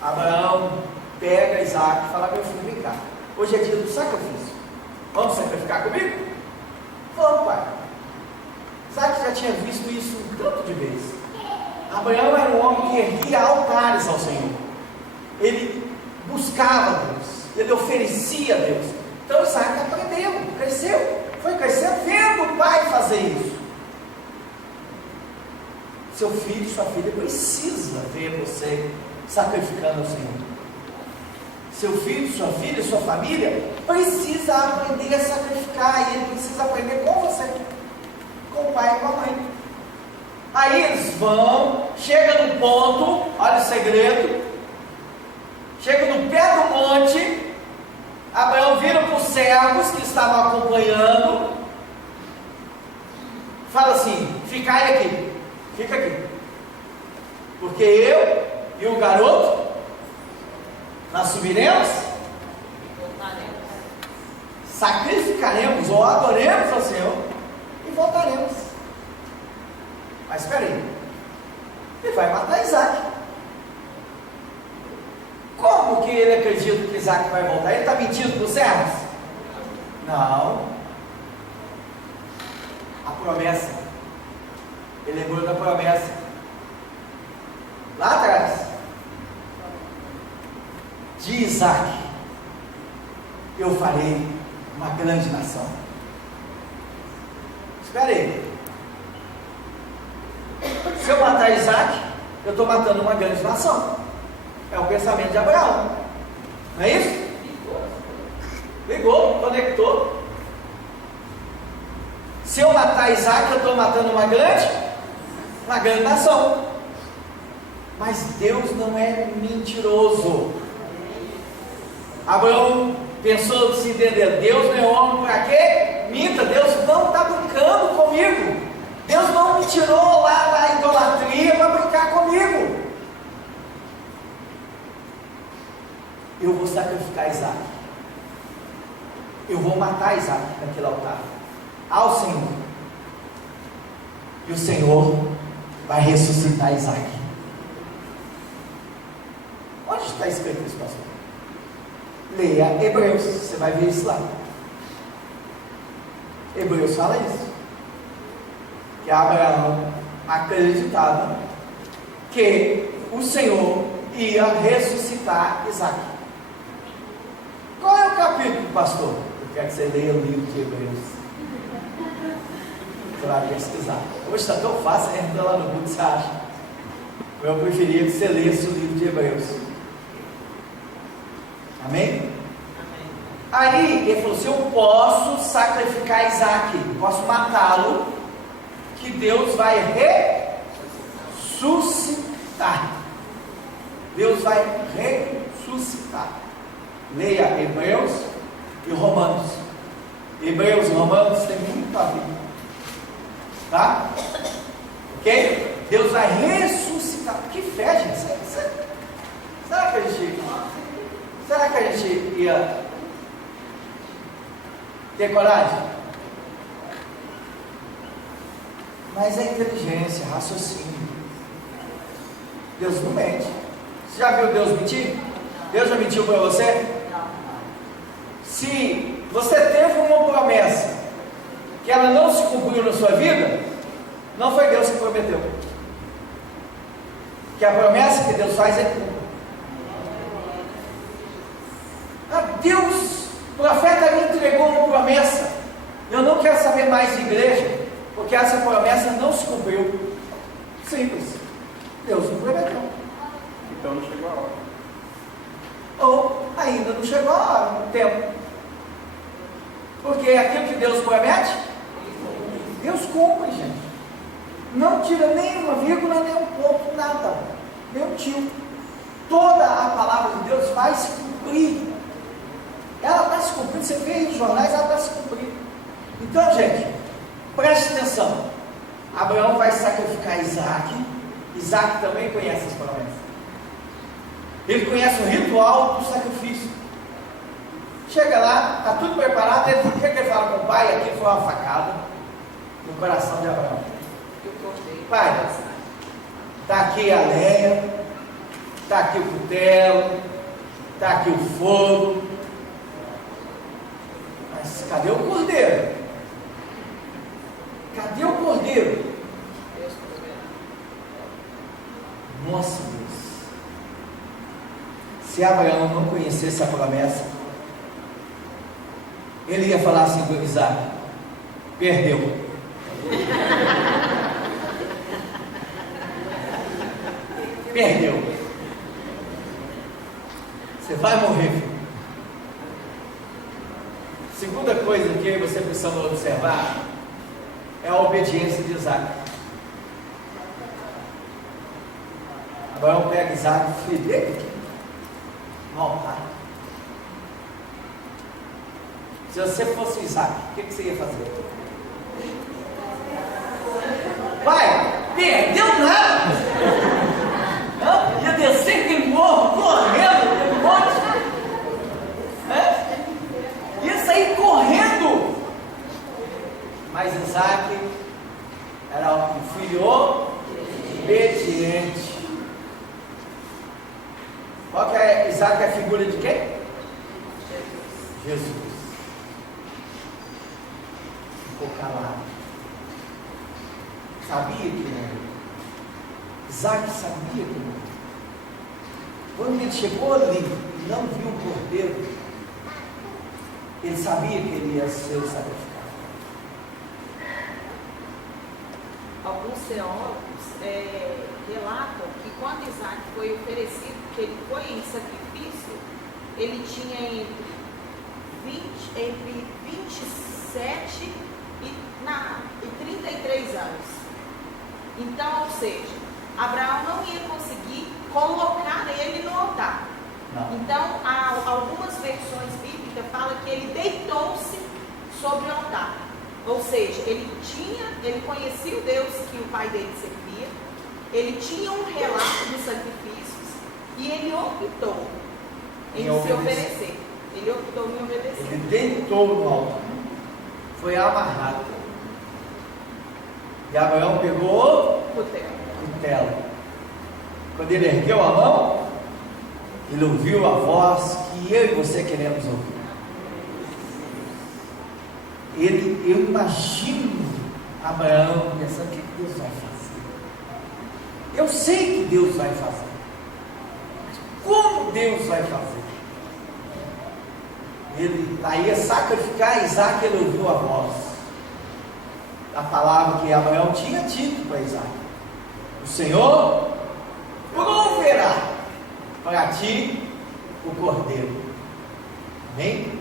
Abraão pega Isaac e fala: meu filho, vem cá, hoje é dia do sacrifício, vamos sacrificar comigo? Vamos, pai. Isaac já tinha visto isso um tanto de vezes. Abraão era um homem que erguia altares ao Senhor. Ele buscava Deus, ele oferecia a Deus. Então Isaac aprendeu, foi crescendo, vendo o pai fazer isso. Seu filho, sua filha precisa ver você sacrificando ao Senhor. Seu filho, sua filha, sua família precisa aprender a sacrificar, e ele precisa aprender com você, com o pai e com a mãe. Aí eles vão, chega no ponto, olha o segredo, chega no pé do monte, Abraão vira para os servos que estavam acompanhando, fala assim: ficai aqui, fica aqui, porque eu e o garoto, nós subiremos, sacrificaremos ou adoremos ao Senhor e voltaremos. Mas espera aí, ele vai matar Isaac. Como que ele acredita que Isaac vai voltar? Ele está mentindo para os servos? Não. A promessa, ele lembrou da promessa lá atrás de Isaac: eu farei uma grande nação. Espera aí, se eu matar Isaac, eu estou matando uma grande nação. É o pensamento de Abraão, não é isso? Ligou, conectou. Se eu matar Isaac, eu estou matando uma grande nação. Mas Deus não é mentiroso. Abraão pensou de se entender: Deus não é homem para quê? Minta, Deus não está brincando comigo. Deus não me tirou lá da idolatria para brincar comigo. Eu vou sacrificar Isaac. Eu vou matar Isaac naquele altar ao Senhor. E o Senhor vai ressuscitar Isaac. Onde está escrito isso, pastor? Leia Hebreus, você vai ver isso lá. Hebreus fala isso, que Abraão acreditava que o Senhor ia ressuscitar Isaac. Qual é o capítulo, pastor? Eu quero que você leia o livro de Hebreus. Você vai pesquisar. Hoje está tão fácil, entra lá no Google, você acha. Eu preferia que você lesse o livro de Hebreus. Amém? Aí ele falou: se eu posso sacrificar Isaac, posso matá-lo, que Deus vai ressuscitar. Deus vai ressuscitar. Leia Hebreus e Romanos. Hebreus e Romanos tem muito a ver, tá? Ok? Deus vai ressuscitar. Que fé, gente. Será que a gente ia ter coragem? Mas é inteligência, raciocínio. Deus não mente. Você já viu Deus mentir? Deus já mentiu para você? Se você teve uma promessa que ela não se cumpriu na sua vida, não foi Deus que prometeu. Que a promessa que Deus faz é cumprir. Deus, o profeta me entregou uma promessa. Eu não quero saber mais de igreja, porque essa promessa não se cumpriu. Simples. Deus não prometeu. Então não chegou a hora. Ou ainda não chegou a hora, o tempo. Porque aquilo que Deus promete, Deus cumpre, gente. Não tira nenhuma vírgula, nem um ponto, nada. Nem um tio. Toda a palavra de Deus vai se cumprir. Ela está se cumprindo. Você vê nos jornais, ela está se cumprindo. Então, gente, preste atenção. Abraão vai sacrificar Isaac. Isaac também conhece as promessas. Ele conhece o ritual do sacrifício. Chega lá, está tudo preparado. O que ele fala com o pai? Aqui foi uma facada no coração de Abraão. Pai, está aqui a lenha, está aqui o cutelo, está aqui o fogo. Mas cadê o cordeiro? Cadê o cordeiro? Nossa Deus. Se Abraão não conhecesse a promessa, ele ia falar assim com Isaac: perdeu. Perdeu. Você vai morrer, filho. Segunda coisa que você precisa observar é a obediência de Isaac. Abraão pega Isaac, filho dele, no altar. Se você fosse Isaac, o que você ia fazer? Pai, perdeu nada. Não? Ia descer aquele morro, correndo, aquele monte. Ia sair correndo. Mas Isaac era um filho obediente. Qual que é? Isaac é a figura de quem? Jesus. Ficou calado. Sabia que morreu. Isaac sabia que morreu. Quando ele chegou ali e não viu o cordeiro, ele sabia que ele ia ser sacrificado. Alguns teólogos relatam que quando Isaac foi oferecido, que ele foi em sacrifício, ele tinha entre 27 e 33 anos. Então, ou seja, Abraão não ia conseguir colocar ele no altar. Não. Então, algumas versões bíblicas falam que ele deitou-se sobre o altar. Ou seja, ele conhecia o Deus que o pai dele servia, ele tinha um relato dos sacrifícios e ele optou em se oferecer. Ele optou em obedecer. Ele deitou no altar, foi amarrado. E Abraão pegou o cutelo. Quando ele ergueu a mão, ele ouviu a voz que eu e você queremos ouvir. Eu imagino Abraão pensando: o que Deus vai fazer? Eu sei que Deus vai fazer. Como Deus vai fazer? Ele ia sacrificar Isaac, ele ouviu a voz. A palavra que Abraão tinha dito para Isaac: o Senhor proverá para ti o cordeiro. Amém?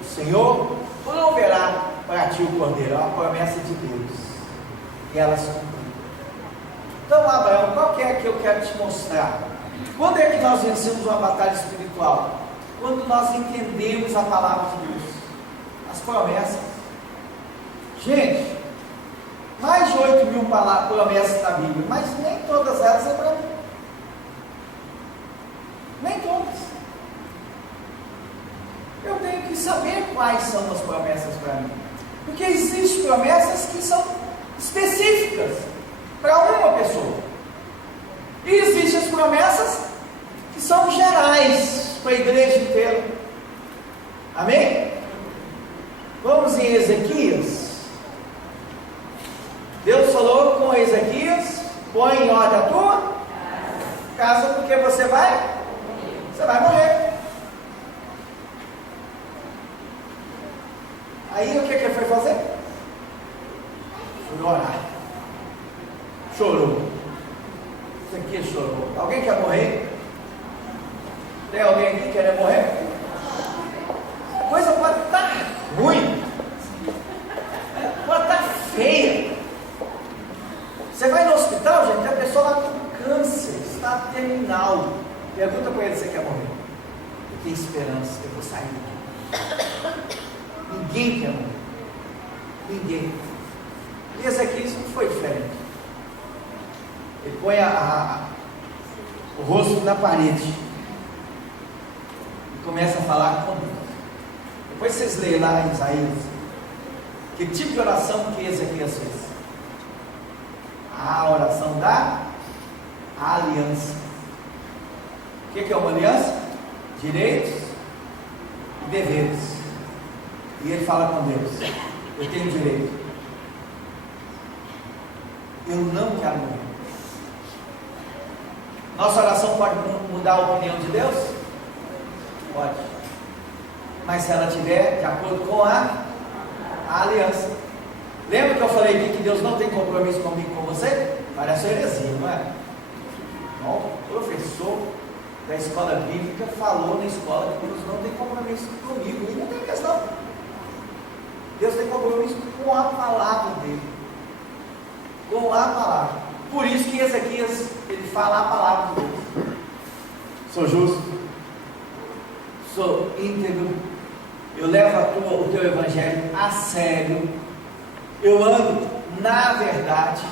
O Senhor proverá para ti o cordeiro. É uma promessa de Deus. E ela se cumpriu. Então, Abraão, qual que é que eu quero te mostrar? Quando é que nós vencemos uma batalha espiritual? Quando nós entendemos a palavra de Deus, as promessas. Gente, mais de 8.000 promessas na Bíblia, mas nem todas elas é para mim. Nem todas. Eu tenho que saber quais são as promessas para mim. Porque existem promessas que são específicas para uma pessoa. E existem as promessas que são gerais para a igreja inteira. Amém? Vamos em Ezequias. Deus falou com Ezequias: põe em ordem a tua casa, porque você vai morrer. Aí o que ele foi fazer? Foi orar. Chorou. Ezequias chorou. Alguém quer morrer? Tem alguém aqui que quer morrer? A coisa pode estar ruim, pode estar feia. Você vai no hospital, gente, tem a pessoa lá com câncer, está terminal. Pergunta para ele se você quer morrer. Eu tenho esperança, eu vou sair daqui. Ninguém quer morrer. Ninguém. E Ezequias não foi diferente. Ele põe o rosto na parede e começa a falar com Deus. Depois vocês leem lá em Isaías que tipo de oração que Ezequias fez. A oração da aliança. O que é uma aliança? Direitos e deveres. E ele fala com Deus: eu tenho direito, eu não quero morrer. Nossa oração pode mudar a opinião de Deus? Pode. Mas se ela estiver de acordo com a aliança. Lembra que eu falei aqui que Deus não tem compromisso comigo e com você? Parece heresia, não é? Então, o professor da escola bíblica falou na escola que Deus não tem compromisso comigo. E não tem questão. Deus tem compromisso com a palavra dele. Com a palavra. Por isso que Ezequias, ele fala a palavra de Deus. Sou justo, sou íntegro, eu levo o teu evangelho a sério, eu ando na verdade,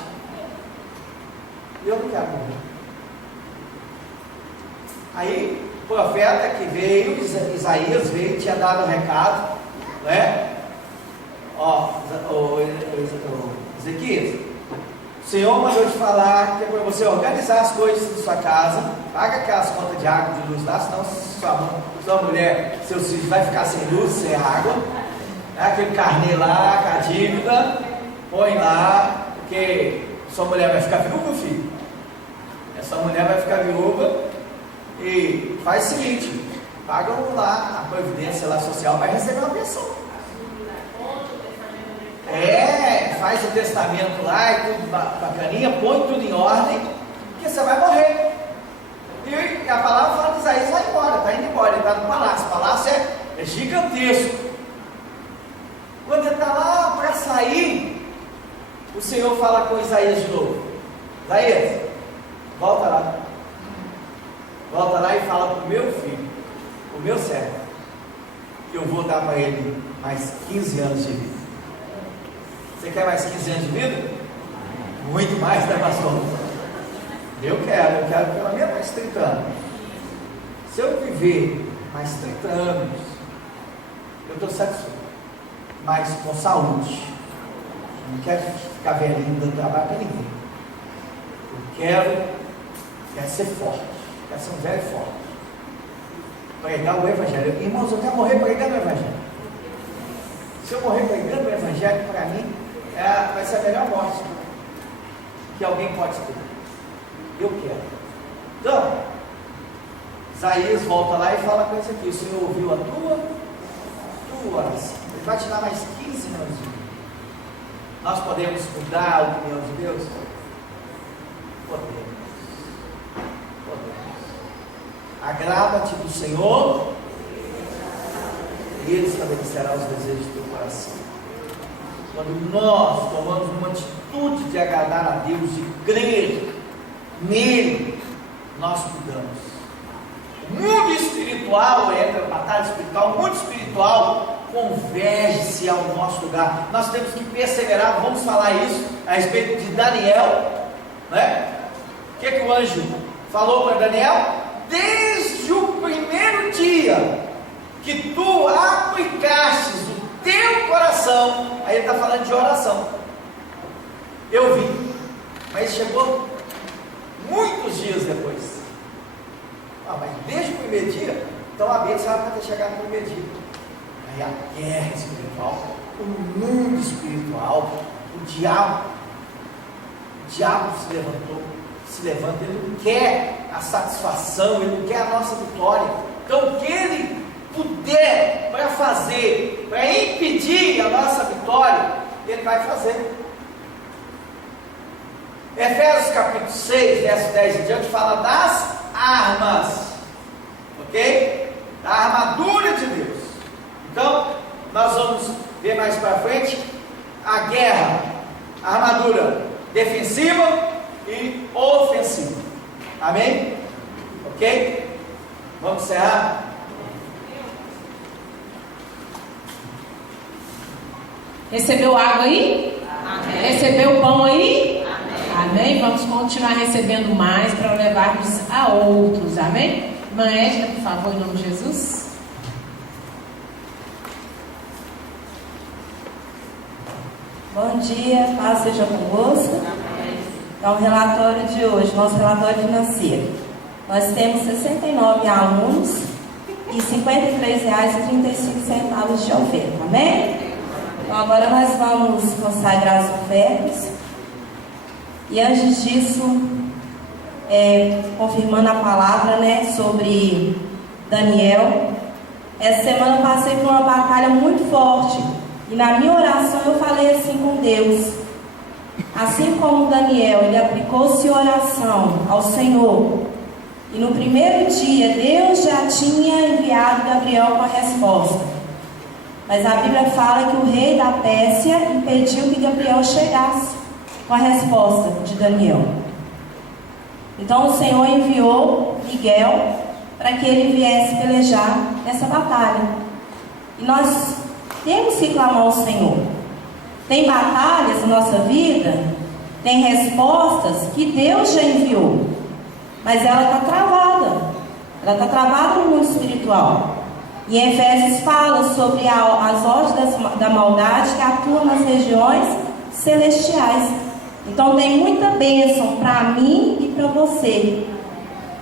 eu não quero morrer. Aí o profeta que veio, Isaías veio, tinha dado o recado, né? Ezequias, o Senhor mandou te falar que é para você organizar as coisas da sua casa, paga aquelas contas de água, de luz lá, senão sua mulher, seus filhos vai ficar sem luz, sem água, né? Aquele carnê lá, com a dívida, põe lá, porque sua mulher vai ficar viúva, filho. Essa mulher vai ficar viúva e faz o seguinte, paga lá a previdência lá social, vai receber uma pensão. Faz o testamento lá e tudo bacaninha, põe tudo em ordem, porque você vai morrer. E a palavra fala que Isaías vai embora, está indo embora, ele está no palácio. O palácio é gigantesco. Quando ele está lá para sair, o Senhor fala com Isaías de novo: Isaías, volta lá. Volta lá e fala para o meu filho, o meu servo, que eu vou dar para ele mais 15 anos de vida. Você quer mais 15 anos de vida? Muito mais, né, pastor? Eu quero pelo menos mais 30 anos. Se eu viver mais 30 anos, eu estou satisfeito. Mas com saúde. Não quero ficar velhinho dando trabalho para ninguém. Eu quero ser forte. Quero ser um velho forte. Pregar o Evangelho. Irmãos, eu quero morrer pregando o Evangelho. Se eu morrer pregando o Evangelho, para mim, vai ser a melhor morte que alguém pode ter. Eu quero. Então, Isaías volta lá e fala com isso aqui: o Senhor ouviu a tua oração. Ele vai te dar mais 15 anos de vida. Nós podemos mudar a opinião de Deus? Podemos. Agrada-te do Senhor e Ele estabelecerá os desejos do teu coração. Quando nós tomamos uma atitude de agradar a Deus, de crer nele, nós mudamos. O mundo espiritual, entra a batalha espiritual, o mundo espiritual converge-se ao nosso lugar. Nós temos que perseverar. Vamos falar isso a respeito de Daniel, né? O que o anjo falou para Daniel? Desde o primeiro dia que tu aplicastes o teu coração, aí ele está falando de oração, eu vi, mas chegou muitos dias depois. Mas desde o primeiro dia, então a bênção vai ter chegado no primeiro dia. Aí a guerra espiritual, o mundo espiritual, o diabo se levanta, ele não quer a satisfação, ele não quer a nossa vitória. Então o que ele puder para fazer, para impedir a nossa vitória, ele vai fazer. Efésios capítulo 6, verso 10 em diante, fala das armas, ok? Da armadura de Deus. Então, nós vamos ver mais para frente a guerra, a armadura defensiva e ofensiva. Amém? Ok? Vamos encerrar? Recebeu água aí? Amém. Recebeu pão aí? Amém? Vamos continuar recebendo mais para levarmos a outros. Amém? Irmã Edna, por favor, em nome de Jesus. Bom dia, paz seja convosco. Então, o relatório de hoje, nosso relatório financeiro. Nós temos 69 alunos e R$ 53,35 de oferta. Amém? Então, agora nós vamos consagrar as ofertas. E antes disso, confirmando a palavra, né, sobre Daniel. Essa semana eu passei por uma batalha muito forte. E na minha oração eu falei assim com Deus. Assim como Daniel, ele aplicou-se oração ao Senhor. E no primeiro dia, Deus já tinha enviado Gabriel com a resposta. Mas a Bíblia fala que o rei da Pérsia impediu que Gabriel chegasse com a resposta de Daniel. Então o Senhor enviou Miguel para que ele viesse pelejar nessa batalha. E nós temos que clamar ao Senhor. Tem batalhas na nossa vida, tem respostas que Deus já enviou, mas ela está travada. Ela está travada no mundo espiritual. E em Efésios fala sobre as hostes da maldade que atuam nas regiões celestiais. Então tem muita bênção para mim e para você,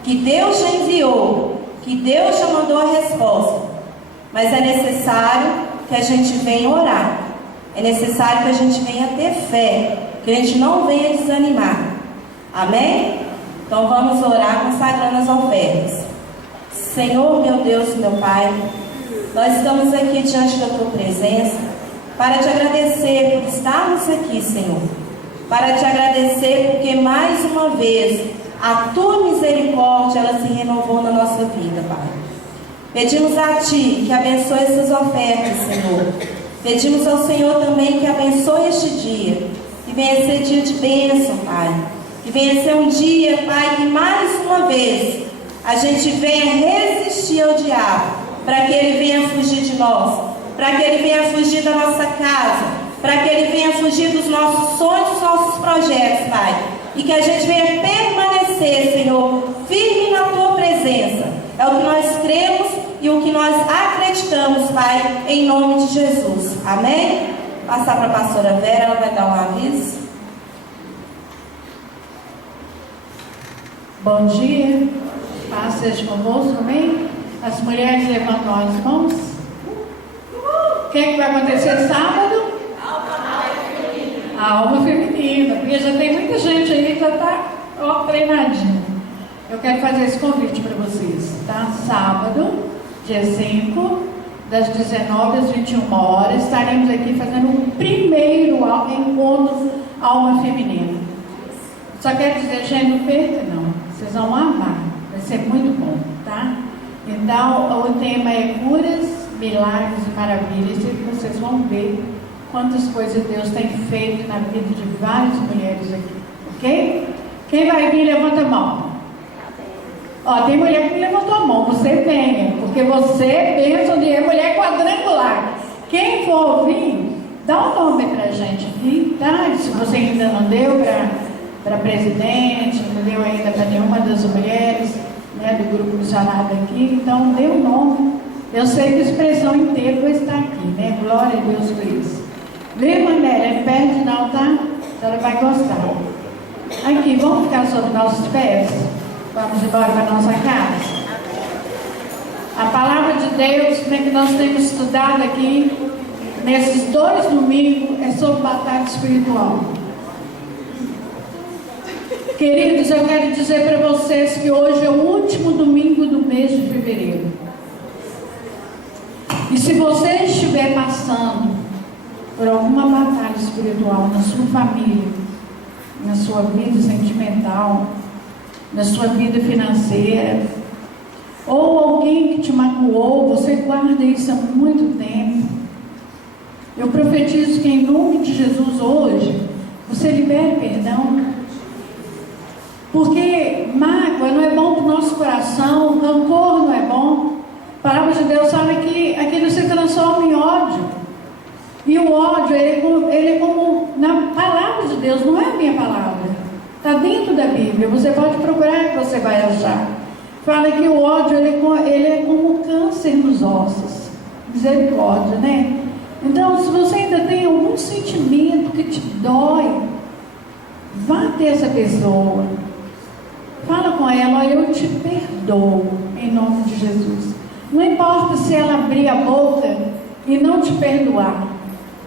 que Deus já enviou, que Deus já mandou a resposta. Mas é necessário que a gente venha orar, é necessário que a gente venha ter fé, que a gente não venha desanimar. Amém? Então vamos orar consagrando as ofertas. Senhor, meu Deus, meu Pai, nós estamos aqui diante da Tua presença para Te agradecer por estarmos aqui, Senhor. Para Te agradecer porque mais uma vez a Tua misericórdia ela se renovou na nossa vida, Pai. Pedimos a Ti que abençoe essas ofertas, Senhor. Pedimos ao Senhor também que abençoe este dia, que venha ser dia de bênção, Pai. Que venha ser um dia, Pai, que mais uma vez a gente venha resistir ao diabo, para que ele venha fugir de nós, para que ele venha fugir da nossa casa, para que ele venha fugir dos nossos sonhos, dos nossos projetos, Pai. E que a gente venha permanecer, Senhor, firme na Tua presença. É o que nós cremos e o que nós acreditamos, Pai, em nome de Jesus. Amém? Passar para a pastora Vera, ela vai dar um aviso. Bom dia, paz seja convosco, amém? As mulheres levantam as mãos. O que é que vai acontecer sábado? A alma feminina, porque já tem muita gente aí que já está treinadinha. Eu quero fazer esse convite para vocês, tá? Sábado, dia 5, das 19 às 21 horas, estaremos aqui fazendo o primeiro encontro alma feminina. Só quero dizer, gente, não perca não. Vocês vão amar, vai ser muito bom, tá? Então, o tema é curas, milagres e maravilhas, e vocês vão ver quantas coisas Deus tem feito na vida de várias mulheres aqui, ok? Quem vai vir, levanta a mão. Ó, tem mulher que levantou a mão, você venha, porque você pensa de mulher quadrangular. Quem for vir, dá um nome pra gente aqui, tá? Se você ainda não deu para presidente, não deu ainda para nenhuma das mulheres, né, do grupo missionário aqui, então dê um nome. Eu sei que a expressão inteira vai estar aqui, né? Glória a Deus por isso. Vem, Manélia, não perde não, tá? A senhora vai gostar. Aqui, vamos ficar sobre nossos pés? Vamos embora para nossa casa? A palavra de Deus, né, que nós temos estudado aqui, nesses 2 domingos, é sobre batalha espiritual. Queridos, eu quero dizer para vocês que hoje é o último domingo do mês de fevereiro. E se você estiver passando por alguma batalha espiritual na sua família, na sua vida sentimental, na sua vida financeira, ou alguém que te magoou, você guarda isso há muito tempo, eu profetizo que em nome de Jesus hoje, você libere perdão. Porque mágoa não é bom para o nosso coração, rancor não é bom. A palavra de Deus fala que aquilo se transforma em ódio. E o ódio, ele é como na palavra de Deus, não é a minha palavra. Está dentro da Bíblia, você pode procurar que você vai achar. Fala que o ódio, ele é como câncer nos ossos. Misericórdia, né? Então, se você ainda tem algum sentimento que te dói, vá até essa pessoa. Fala com ela, olha, eu te perdoo, em nome de Jesus. Não importa se ela abrir a boca e não te perdoar.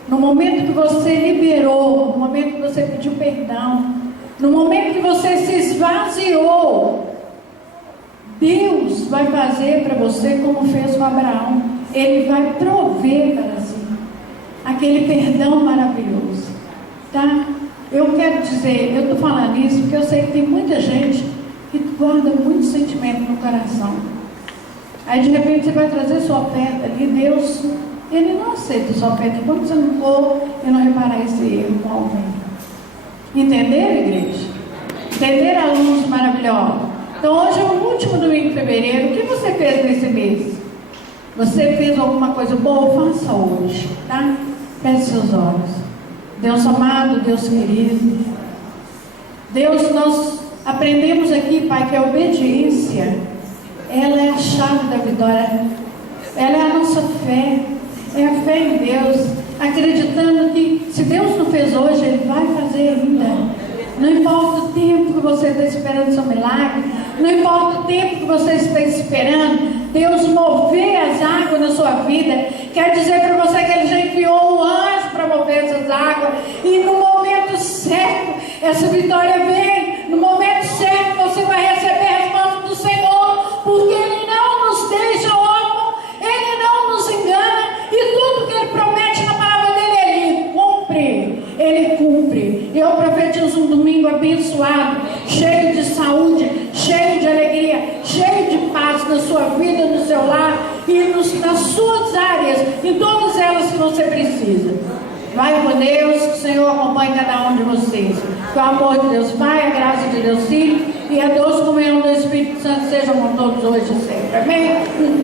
No momento que você liberou, no momento que você pediu perdão, no momento que você se esvaziou, Deus vai fazer para você como fez com Abraão. Ele vai prover para si aquele perdão maravilhoso, tá? Eu quero dizer, eu estou falando isso porque eu sei que tem muita gente que guarda muito sentimento no coração. Aí de repente você vai trazer sua oferta ali, Deus, Ele não aceita sua oferta quando você não for e não reparar esse erro com alguém. Entenderam, igreja? Entender a luz maravilhosa. Então hoje é o último domingo de fevereiro. O que você fez nesse mês? Você fez alguma coisa boa? Faça hoje, tá? Feche seus olhos. Deus amado, Deus querido, Deus, nós aprendemos aqui, Pai, que a obediência, ela é a chave da vitória. Ela é a nossa fé. É a fé em Deus, acreditando que se Deus não fez hoje, Ele vai fazer ainda. Não importa o tempo que você está esperando seu milagre, não importa o tempo que você está esperando Deus mover as águas na sua vida, quer dizer para você que Ele já enviou um anjo para mover essas águas, e no momento certo, essa vitória vem, no momento certo você vai receber a resposta do Senhor, porque Ele não nos deixa órfãos, Ele não nos engana, e tudo que Ele promete na palavra dEle, Ele cumpre. Eu profetizo um domingo abençoado, cheio de saúde, cheio de alegria, cheio de paz na sua vida, no seu lar e nas suas áreas, em todas elas que você precisa. Vai com Deus, que o Senhor acompanhe cada um de vocês. Que o amor de Deus Pai, a graça de Deus Filho e a doce comunhão do Espírito Santo sejam com todos hoje e sempre. Amém?